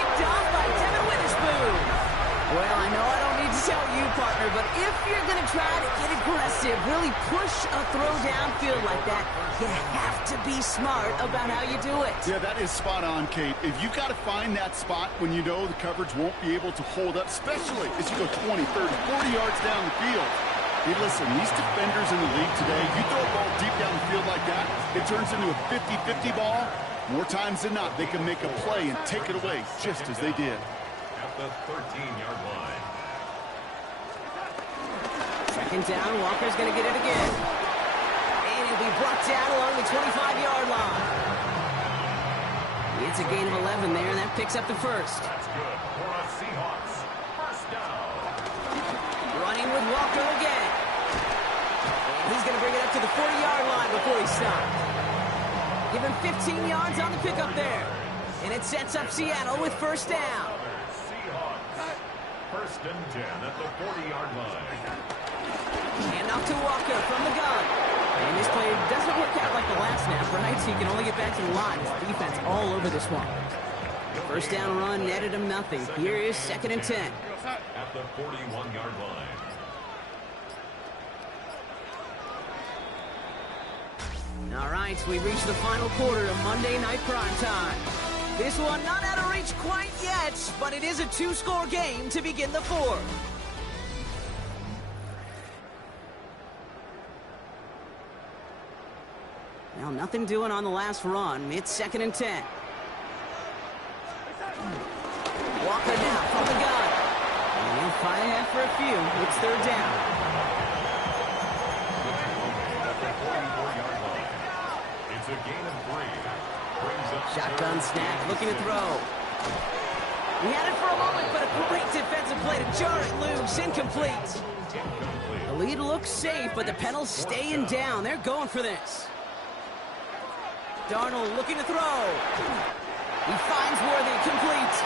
Picked off by Devin Witherspoon. Well, I know I don't need to tell you, partner, but if you're going to try to get aggressive, really push a throw downfield like that, you have to be smart about how you do it. Yeah, that is spot on, Kate. If you've got to find that spot when you know the coverage won't be able to hold up, especially as you go 20, 30, 40 yards down the field. Hey, listen, these defenders in the league today, you throw a ball deep down the field like that, it turns into a 50-50 ball. More times than not, they can make a play and take it away just as they did. At the 13-yard line. 2nd down, Walker's going to get it again. And he'll be brought down along the 25-yard line. It's a gain of 11 there, and that picks up the 1st. That's good for a Seahawks. First down. Running with Walker again. And he's going to bring it up to the 40-yard line before he stopped. Give him 15 yards on the pickup there. And it sets up Seattle with 1st down. Seahawks. 1st and 10 at the 40-yard line. Hand off to Walker from the gun. And this play doesn't work out like the last snap, right? So he can only get back to the line. His defense all over this one. 1st down run netted him nothing. Here is 2nd and 10. At the 41-yard line. All right, we reached the final quarter of Monday Night Prime Time. This one not out of reach quite yet, but it is a 2-score game to begin the 4th. Now, nothing doing on the last run. It's 2nd and 10. Walker now from the gun. And he'll fight ahead for a few. It's third down. It's a gain of 3. Brings up Shotgun snap, looking to throw. He had it for a moment, but a great defensive play to jar it loose. Incomplete. The lead looks safe, but the Penals staying down. They're going for this. Darnold looking to throw. He finds Worthy, complete.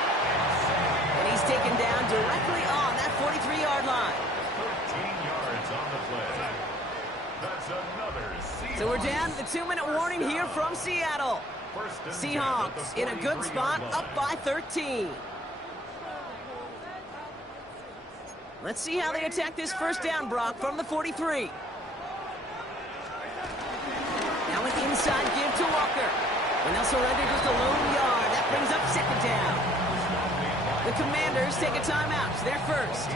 And he's taken down directly on that 43-yard line. 13 yards on the play. That's another Seahawks. So we're down to the 2-minute warning here from Seattle. Seahawks in a good spot, up by 13. Let's see how they attack this first down, Brock, from the 43. Now an inside give to Walker. And they'll surrender just a lone yard. That brings up second down. The Commanders take a timeout. They're first.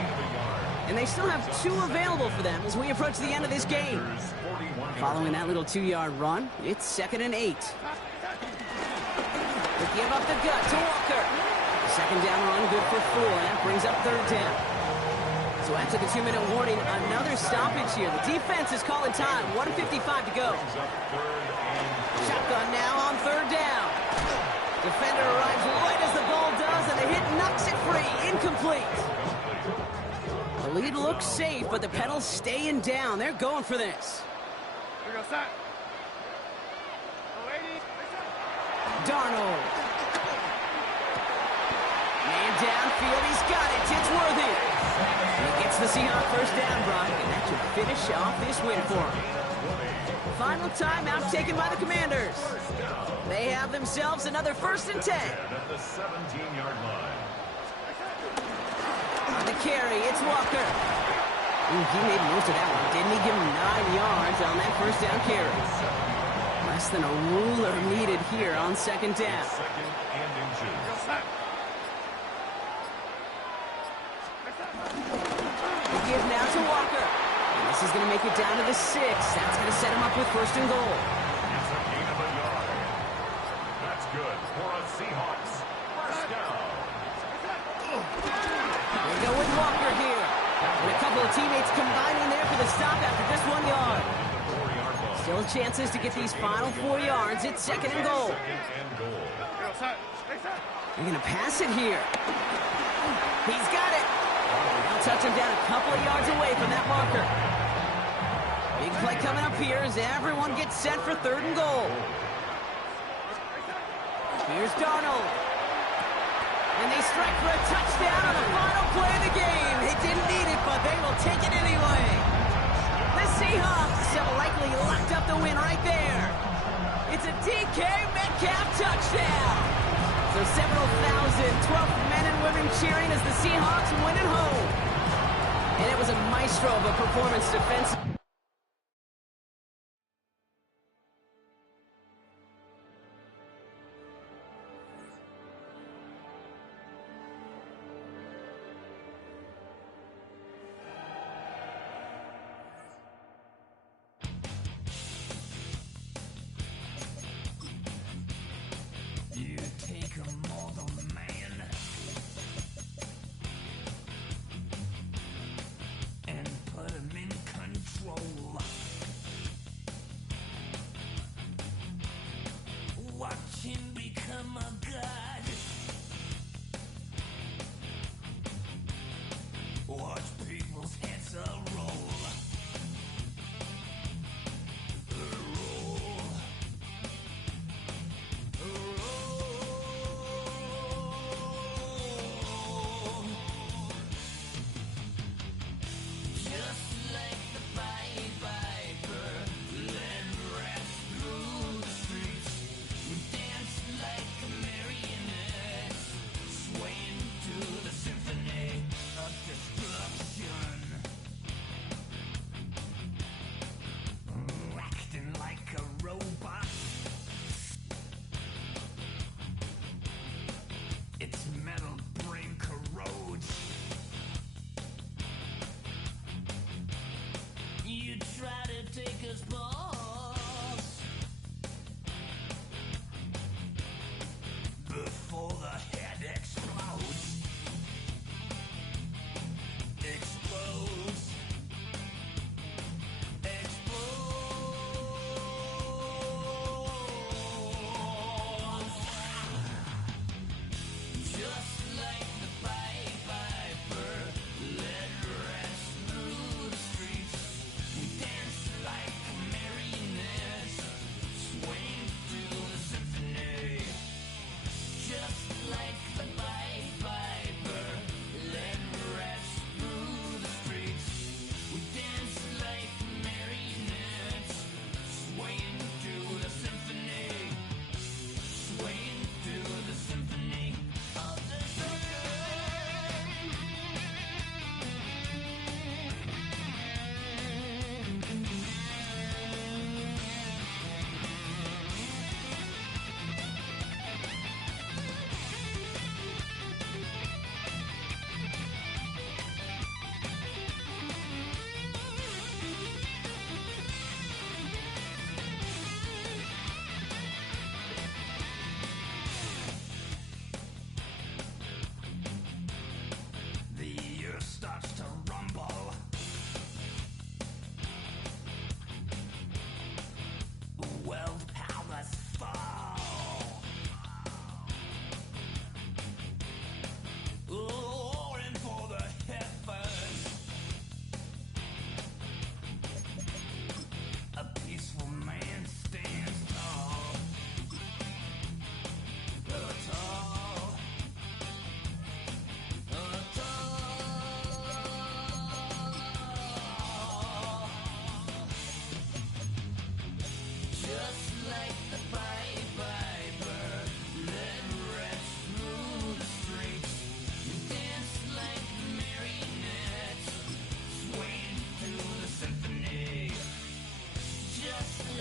And they still have 2 available for them as we approach the end of this game. Following that little 2-yard run, it's 2nd and 8. They give up the gut to Walker. Second down run, good for 4. That brings up third down. So after the 2-minute warning, another stoppage here. The defense is calling time. 1:55 to go. Shotgun now on third down. Defender arrives right as the ball does, and the hit knocks it free. Incomplete. The lead looks safe, but the Penals staying down. They're going for this. Darnold. Man downfield, he's got it. It's Worthy. He gets the Seahawks first down, Brock, and that should finish off this win for him. Final timeout taken by the Commanders. They have themselves another 1st and 10. At the 17-yard line. On the carry, it's Walker. Ooh, he made most of that one, didn't he? Give him 9 yards on that first down carry. Less than a ruler needed here on second down. Second and inches. The give now to Walker. And this is going to make it down to the 6. That's going to set him up with 1st and goal. It's a gain of a yard. That's good for a Seahawks. First down. They go with Walker here. And a couple of teammates combining there for the stop after just 1 yard. Still chances to get these final 4 yards. It's 2nd and goal. They're going to pass it here. He's got it. They'll touch him down a couple of yards away from that marker. Big play coming up here as everyone gets set for 3rd and goal. Here's Darnold. And they strike for a touchdown on the final play of the game. They didn't need it, but they will take it anyway. The Seahawks have likely locked up the win right there. It's a DK Metcalf touchdown. So several thousand 12th men and women cheering as the Seahawks win at home. And it was a maestro of a performance defense.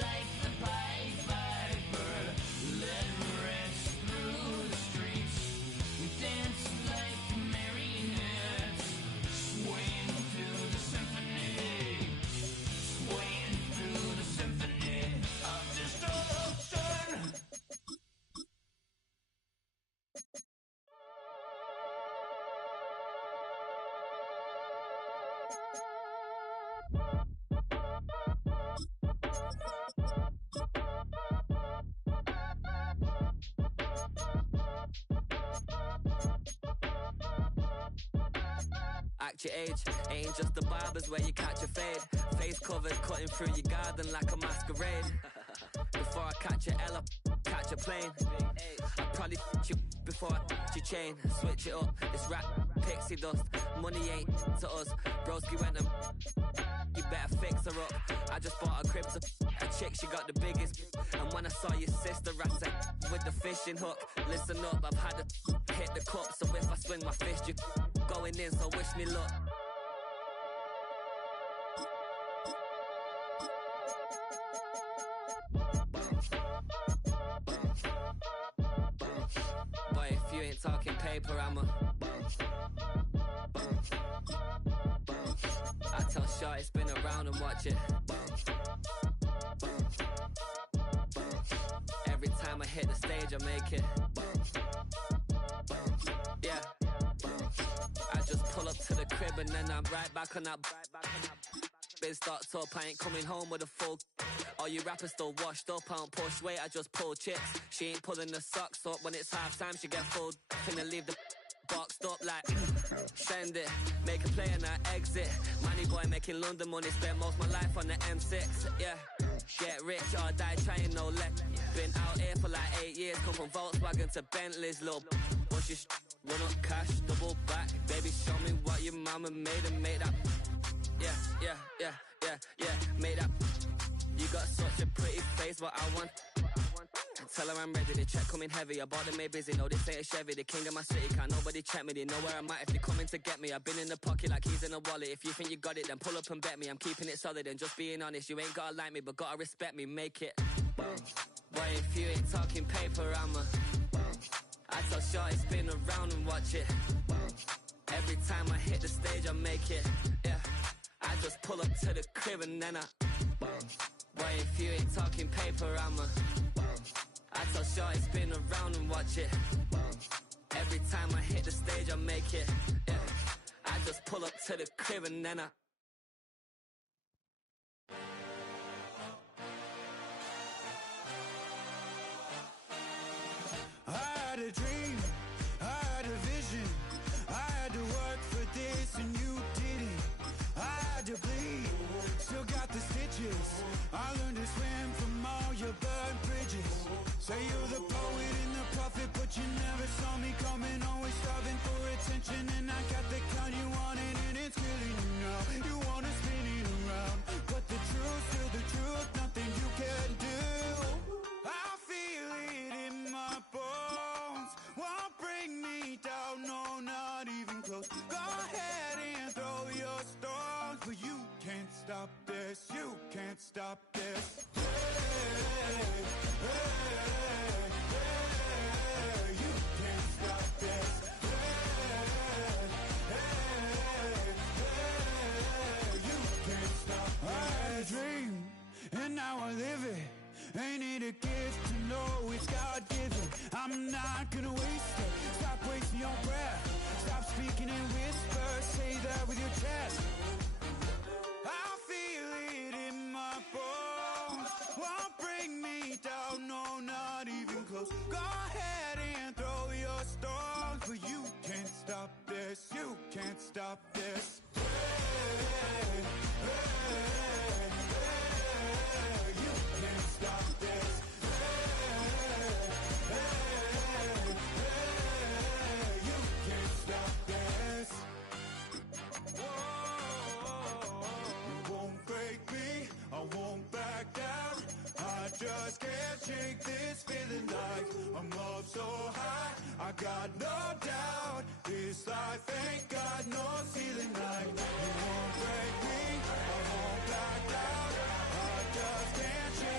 like the Pied Piper, led rest through the streets. We dance like marionettes, swaying through the symphony, swaying through the symphony of destruction. Act your age, ain't just the barbers where you catch a fade. Face covered, cutting through your garden like a masquerade. Before I catch a L, catch a plane. I'd probably you before I your chain. Switch it up, it's rap, pixie dust. Money ain't to us. Broski went and you better fix her up. I just bought a crib to a chick, she got the biggest. And when I saw your sister, I said with the fishing hook. Listen up, I've had to hit the cup. So if I swing my fist, you going in, so wish me luck. Boy, if you ain't talking paper, I'm a I tell Shorty spin around and watch it. Every time I hit the stage, I make it. Yeah. I just pull up to the crib and then I'm right back on that. Biz starts up, I ain't coming home with a full. All you rappers still washed up, I don't push weight, I just pull chips. She ain't pulling the socks up, when it's half time she get full. Finna leave the boxed up like send it, make a play and I exit. Money boy making London money, spent most of my life on the M6. Yeah, get rich or die trying, no let. Been out here for like 8 years, come from Volkswagen to Bentley's, little bushy run up cash, double back. Baby, show me what your mama made and made up. Yeah, made up. You got such a pretty face, but I want. Tell her I'm ready, the check coming heavy. I bought them made busy, no, this ain't a Chevy. The king of my city, can't nobody check me. They know where I'm at if they coming to get me. I've been in the pocket like keys in a wallet. If you think you got it, then pull up and bet me. I'm keeping it solid and just being honest. You ain't gotta like me, but gotta respect me, make it. Boy, if you ain't talking paper, I'm a. I tell Shorty spin around and watch it. Every time I hit the stage, I make it. Yeah, I just pull up to the crib and then I. Boy, if you ain't talking paper, I'm a. I tell Shorty spin around and watch it. Every time I hit the stage, I make it. Yeah, I just pull up to the crib and then I. I had a dream, I had a vision. I had to work for this and you didn't. I had to bleed, still got the stitches. I learned to swim from all your burnt bridges. Say you're the poet and the prophet, but you never saw me coming. Always starving for attention, and I got the kind you wanted, and it's killing you now. You wanna spin it around, but the truth's still the truth. Nothing you can do. I feel it in my bones. Won't bring me down, no, not even close. Go ahead and throw your stones, but you can't stop this. You can't stop this. Hey, hey, hey, you can't stop this. Hey, hey, hey, you can't stop this. I had a dream, and now I live it. Ain't it a gift to know it's God-given? I'm not gonna waste it. Stop wasting your breath. Stop speaking in whispers. Say that with your chest. I feel it in my bones. Won't bring me down, no, not even close. Go ahead and throw your stones, but you can't stop this. You can't stop this. Hey, hey, hey, you can't stop this. Hey, hey, hey, you can't stop this. Whoa, you won't break me, I won't back down. I just can't shake this feeling like I'm up so high. I got no doubt this life ain't got no ceiling like. You won't break me, I won't back down. I just can't shake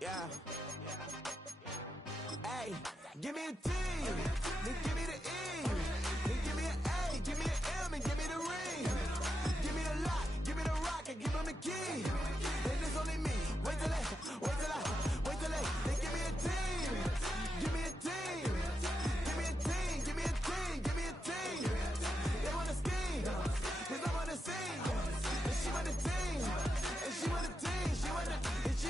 Yeah. Hey, give me a T, then give me the E, then give me an A, give me an M, and give me the ring. Give me the lock, give me the rock, and give him the key. Then it's only me. Wait till I, then give me a team. Give me a team. Give me a team, give me a team, give me a team. They wanna scheme, cause I wanna sing. And she want the team, and she want the team, she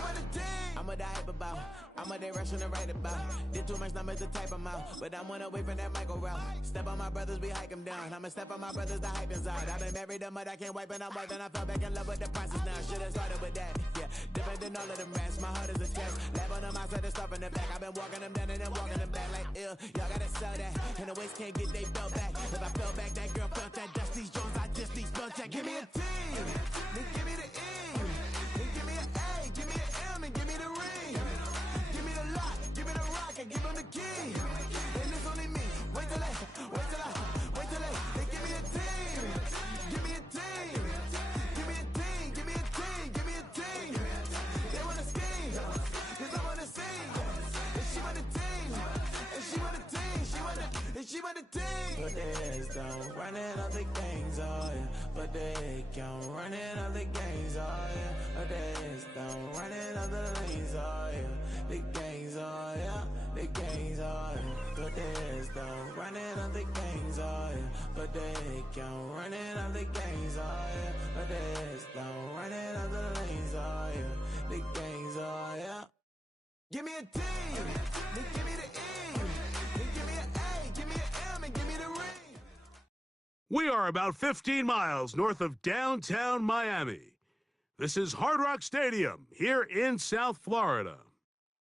want the team. I'm a die about, I'm a direction to write about. Did too much numbers to type them out, but I'm one away from that Michael route. Step on my brothers, we hike them down. I'ma step on my brothers, the hype is out. I've been married to mud, I can't wipe, and I'm wiping. I fell back in love with the process now. Should've started with that, yeah. Different than all of them rats, my heart is a test. Lab on them outside, the stuff in the back. I've been walking them down and then walking them back like ill. Y'all gotta sell that, and the waist can't get they belt back. If I fell back, that girl felt that. Dust these Jones, I just these spell check. Give me a T, then give me the E, then give me an A, give me an M, and give me the ring. Give me the lock, give me the rock, and give him the key. And it's only me. Wait till I, then give me a team. Give me a team. Give me a team, give me a team, give me a team. They wanna scheme, cause I wanna sing. And she want a team, and she want a team, she want a team. Put their heads down, running all the gangs, oh yeah. Put their head down, running all the gangs, oh yeah. Put their heads down, running all the lanes, oh yeah. The gangs, oh yeah. The gangs, oh yeah. Put their heads down, running all the gangs, oh yeah. Put their head down, running all the gangs, oh yeah. Put their heads down, running all the lanes, oh yeah. The gangs, oh yeah. Give me a T, then give me the E, then give me an A, give me an M, and give me the ring. We are about 15 miles north of downtown Miami. This is Hard Rock Stadium here in South Florida.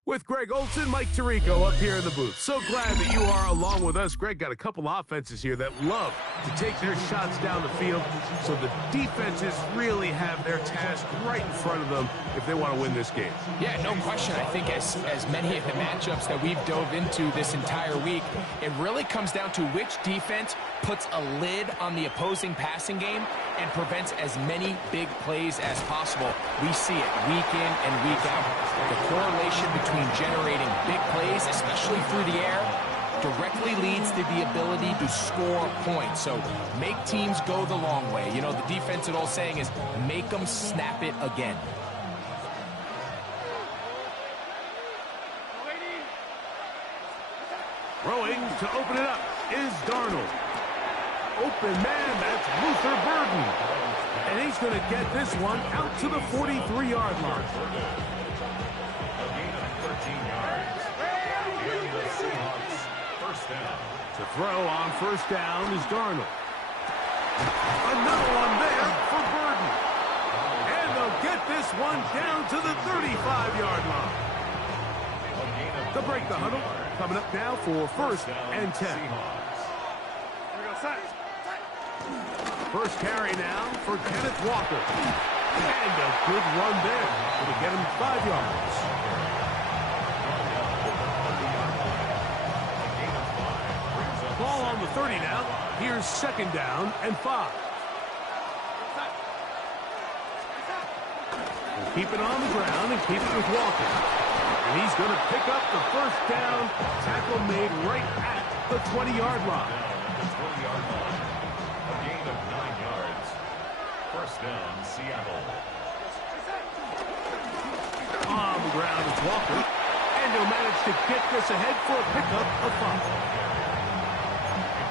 With Greg Olson, Mike Tirico up here in the booth. So glad that you are along with us. Greg got a couple offenses here that love to take their shots down the field, so the defenses really have their task right in front of them if they want to win this game. Yeah, no question. I think as many of the matchups that we've dove into this entire week, it really comes down to which defense puts a lid on the opposing passing game and prevents as many big plays as possible. We see it week in and week out. The correlation between generating big plays, especially through the air, directly leads to the ability to score points. So make teams go the long way. You know, the defensive old saying is make them snap it again. Throwing to open it up is Darnold. Open man, that's Luther Burden. And he's going to get this one out to the 43-yard line. A gain of 13 yards. And the Seahawks, first down. To throw on first down is Darnold. Another one there for Burden. And they'll get this one down to the 35-yard line. To break the huddle, coming up now for first and 10. First carry now for Kenneth Walker. And a good run there. It'll get him 5 yards. Ball on the 30 now. Here's second down and 5. We'll keep it on the ground and keep it with Walker. And he's going to pick up the first down. Tackle made right at the 20-yard line. The 20-yard line. A gain of 9 yards. First down, Seattle. On the ground is Walker. And he'll manage to get this ahead for a pickup of 5.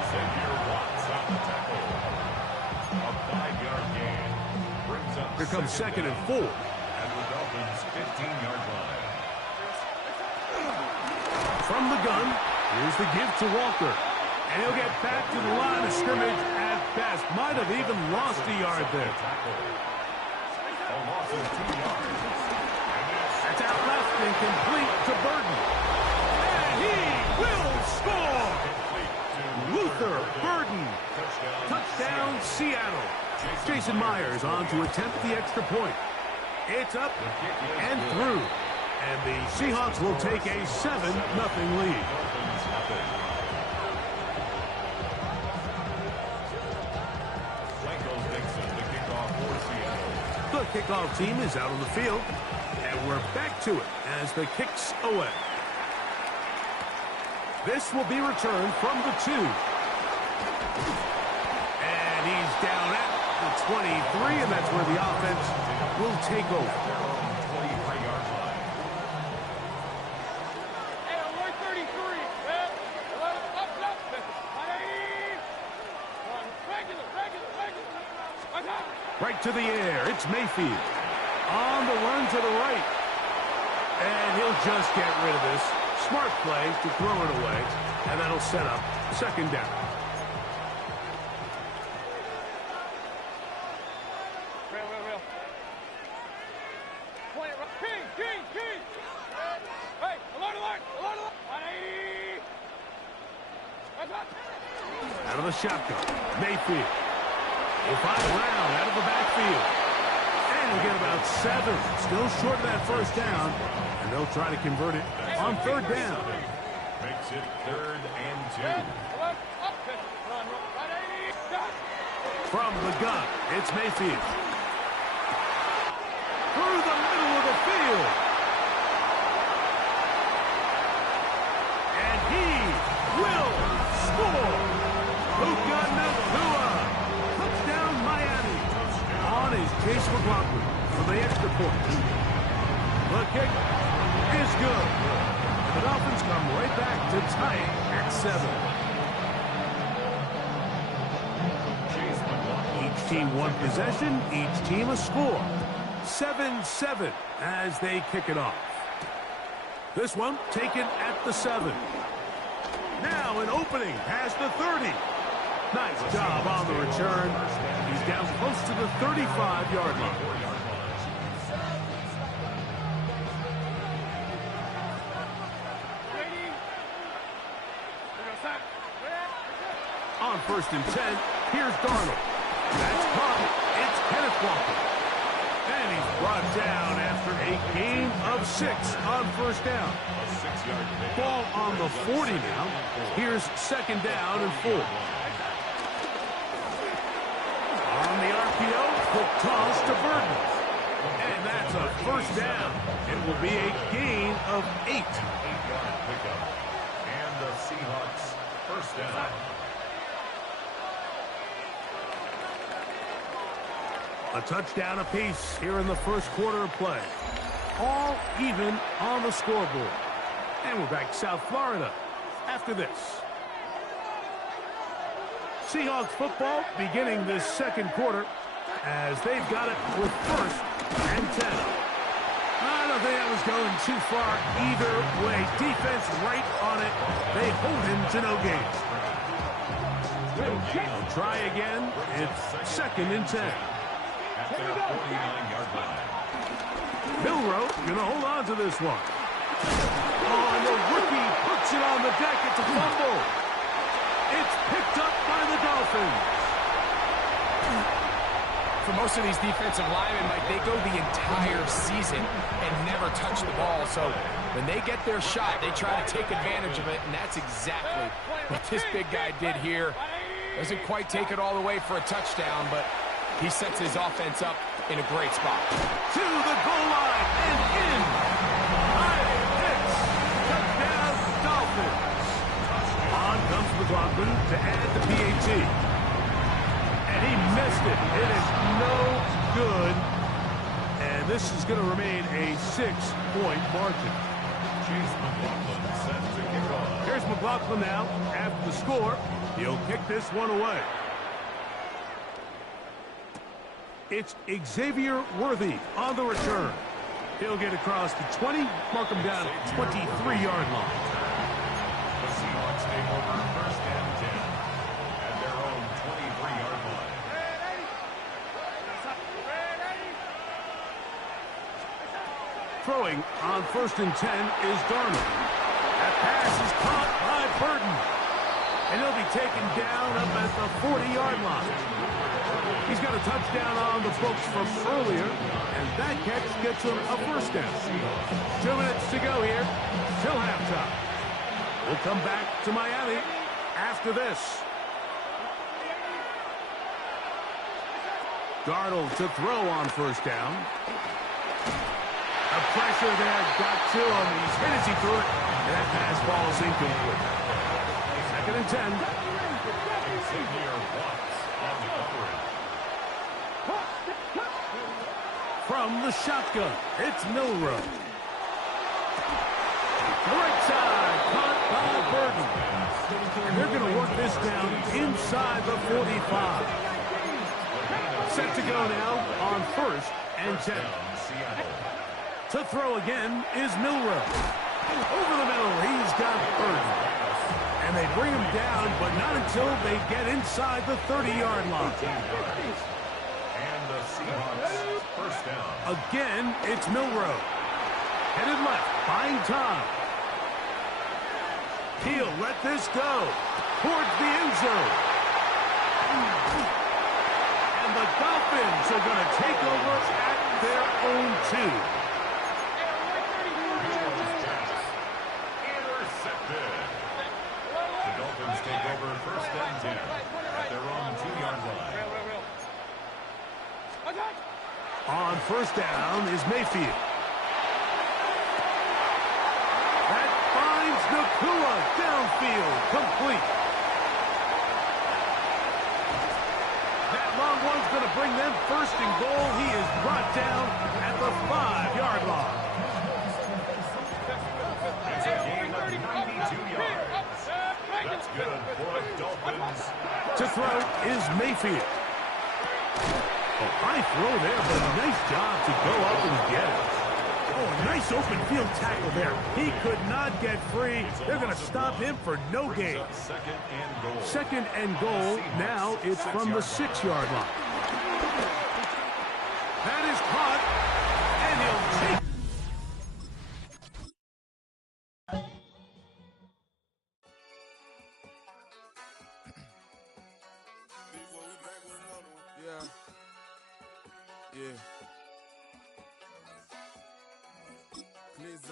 Xavier Watts on the tackle. A 5-yard gain. Brings up Here comes second and 4. At the Dolphins' 15-yard line. From the gun, here's the give to Walker. And he'll get back to the line of scrimmage at best. Might have even lost a yard there. A loss of 2 yards. That's out left and complete to Burden. And he will score! Luther Burden. Touchdown, Seattle. Jason Myers on to attempt the extra point. It's up and through. And the Seahawks will take a 7-0 lead. The kickoff team is out on the field. And we're back to it as the kick's away. This will be returned from the 2. And he's down at the 23, and that's where the offense will take over. Right to the air. It's Mayfield. On the run to the right. And he'll just get rid of this. Smart play to throw it away. And that'll set up second down. Out of the shotgun. Mayfield. Will find Brown out of the backfield. And he'll get about 7. Still short of that first down. And they'll try to convert it on third down. Makes it 3rd and 2. From the gun, it's Mayfield. Through the middle of the field. And he will score. Puka Nacua. Touchdown Miami. On is Chase McLaughlin for the extra point. The kick is good. And the Dolphins come right back to tie it at 7. Each team one possession, each team a score. 7-7 as they kick it off. This one taken at the 7. Now an opening past the 30. Nice job on the return. He's down close to the 35-yard line. On 1st and 10, here's Darnold. That's caught. It's Kenneth Walker. And he's brought down after a gain of 6 on 1st down. Ball on the 40 now. Here's 2nd down and 4. On the RPO, quick toss to Burton. And that's a 1st down. It will be a gain of 8. 8-yard pickup. And the Seahawks 1st down. A touchdown apiece here in the first quarter of play. All even on the scoreboard. And we're back to South Florida after this. Seahawks football beginning this second quarter as they've got it with 1st and 10. I don't think that was going too far either way. Defense right on it. They hold him to no gain. They'll try again. It's 2nd and 10. At their 49-yard line. Milroe going to hold on to this one. Oh, and the rookie puts it on the deck. It's a fumble. It's picked up by the Dolphins. For most of these defensive linemen, Mike, they go the entire season and never touch the ball. So when they get their shot, they try to take advantage of it, and that's exactly what this big guy did here. Doesn't quite take it all the way for a touchdown, but he sets his offense up in a great spot. To the goal line and in. High hits. Touchdown, Dolphins. On comes McLaughlin to add the PAT. And he missed it. It is no good. And this is going to remain a 6-point margin. Chase McLaughlin set to kick off. Here's McLaughlin now after the score. He'll kick this one away. It's Xavier Worthy on the return. He'll get across the 20, mark him down at 23-yard line. The Seahawks take over 1st and 10 at their own 23-yard line. Throwing on 1st and 10 is Darnold. That pass is caught by Burton. And he'll be taken down up at the 40-yard line. He's got a touchdown on the books from earlier, and that catch gets him a 1st down. 2 minutes to go here. Till halftime. We'll come back to Miami after this. Darnold to throw on 1st down. The pressure there got to him. He's hit as he threw it. And that pass falls incomplete. 2nd and 10. Xavier Watts on the coverage. From the shotgun, it's Milrow. The right side, caught by Burton. And they're going to work this down inside the 45. Set to go now on 1st and 10. To throw again is Milrow. Over the middle, he's got Burton. And they bring him down, but not until they get inside the 30-yard line. And the Seahawks first down. Again, it's Milrow. Headed left, buying time. He'll let this go towards the end zone. And the Dolphins are going to take over at their own 2. Intercepted. The Dolphins take over 1st and 10 at their own 2-yard line. On 1st down is Mayfield. That finds Nakua downfield, complete. That long one's going to bring them 1st and goal. He is brought down at the 5-yard line. It's a gain of 92 yards. That's good for the Dolphins. To throw is Mayfield. A high throw there, but a nice job to go up and get it. Oh, a nice open field tackle there. He could not get free. They're going to stop him for no gain. 2nd and goal. 2nd and goal. Now it's from the 6-yard line. That is caught, and he'll take. Yeah. Please,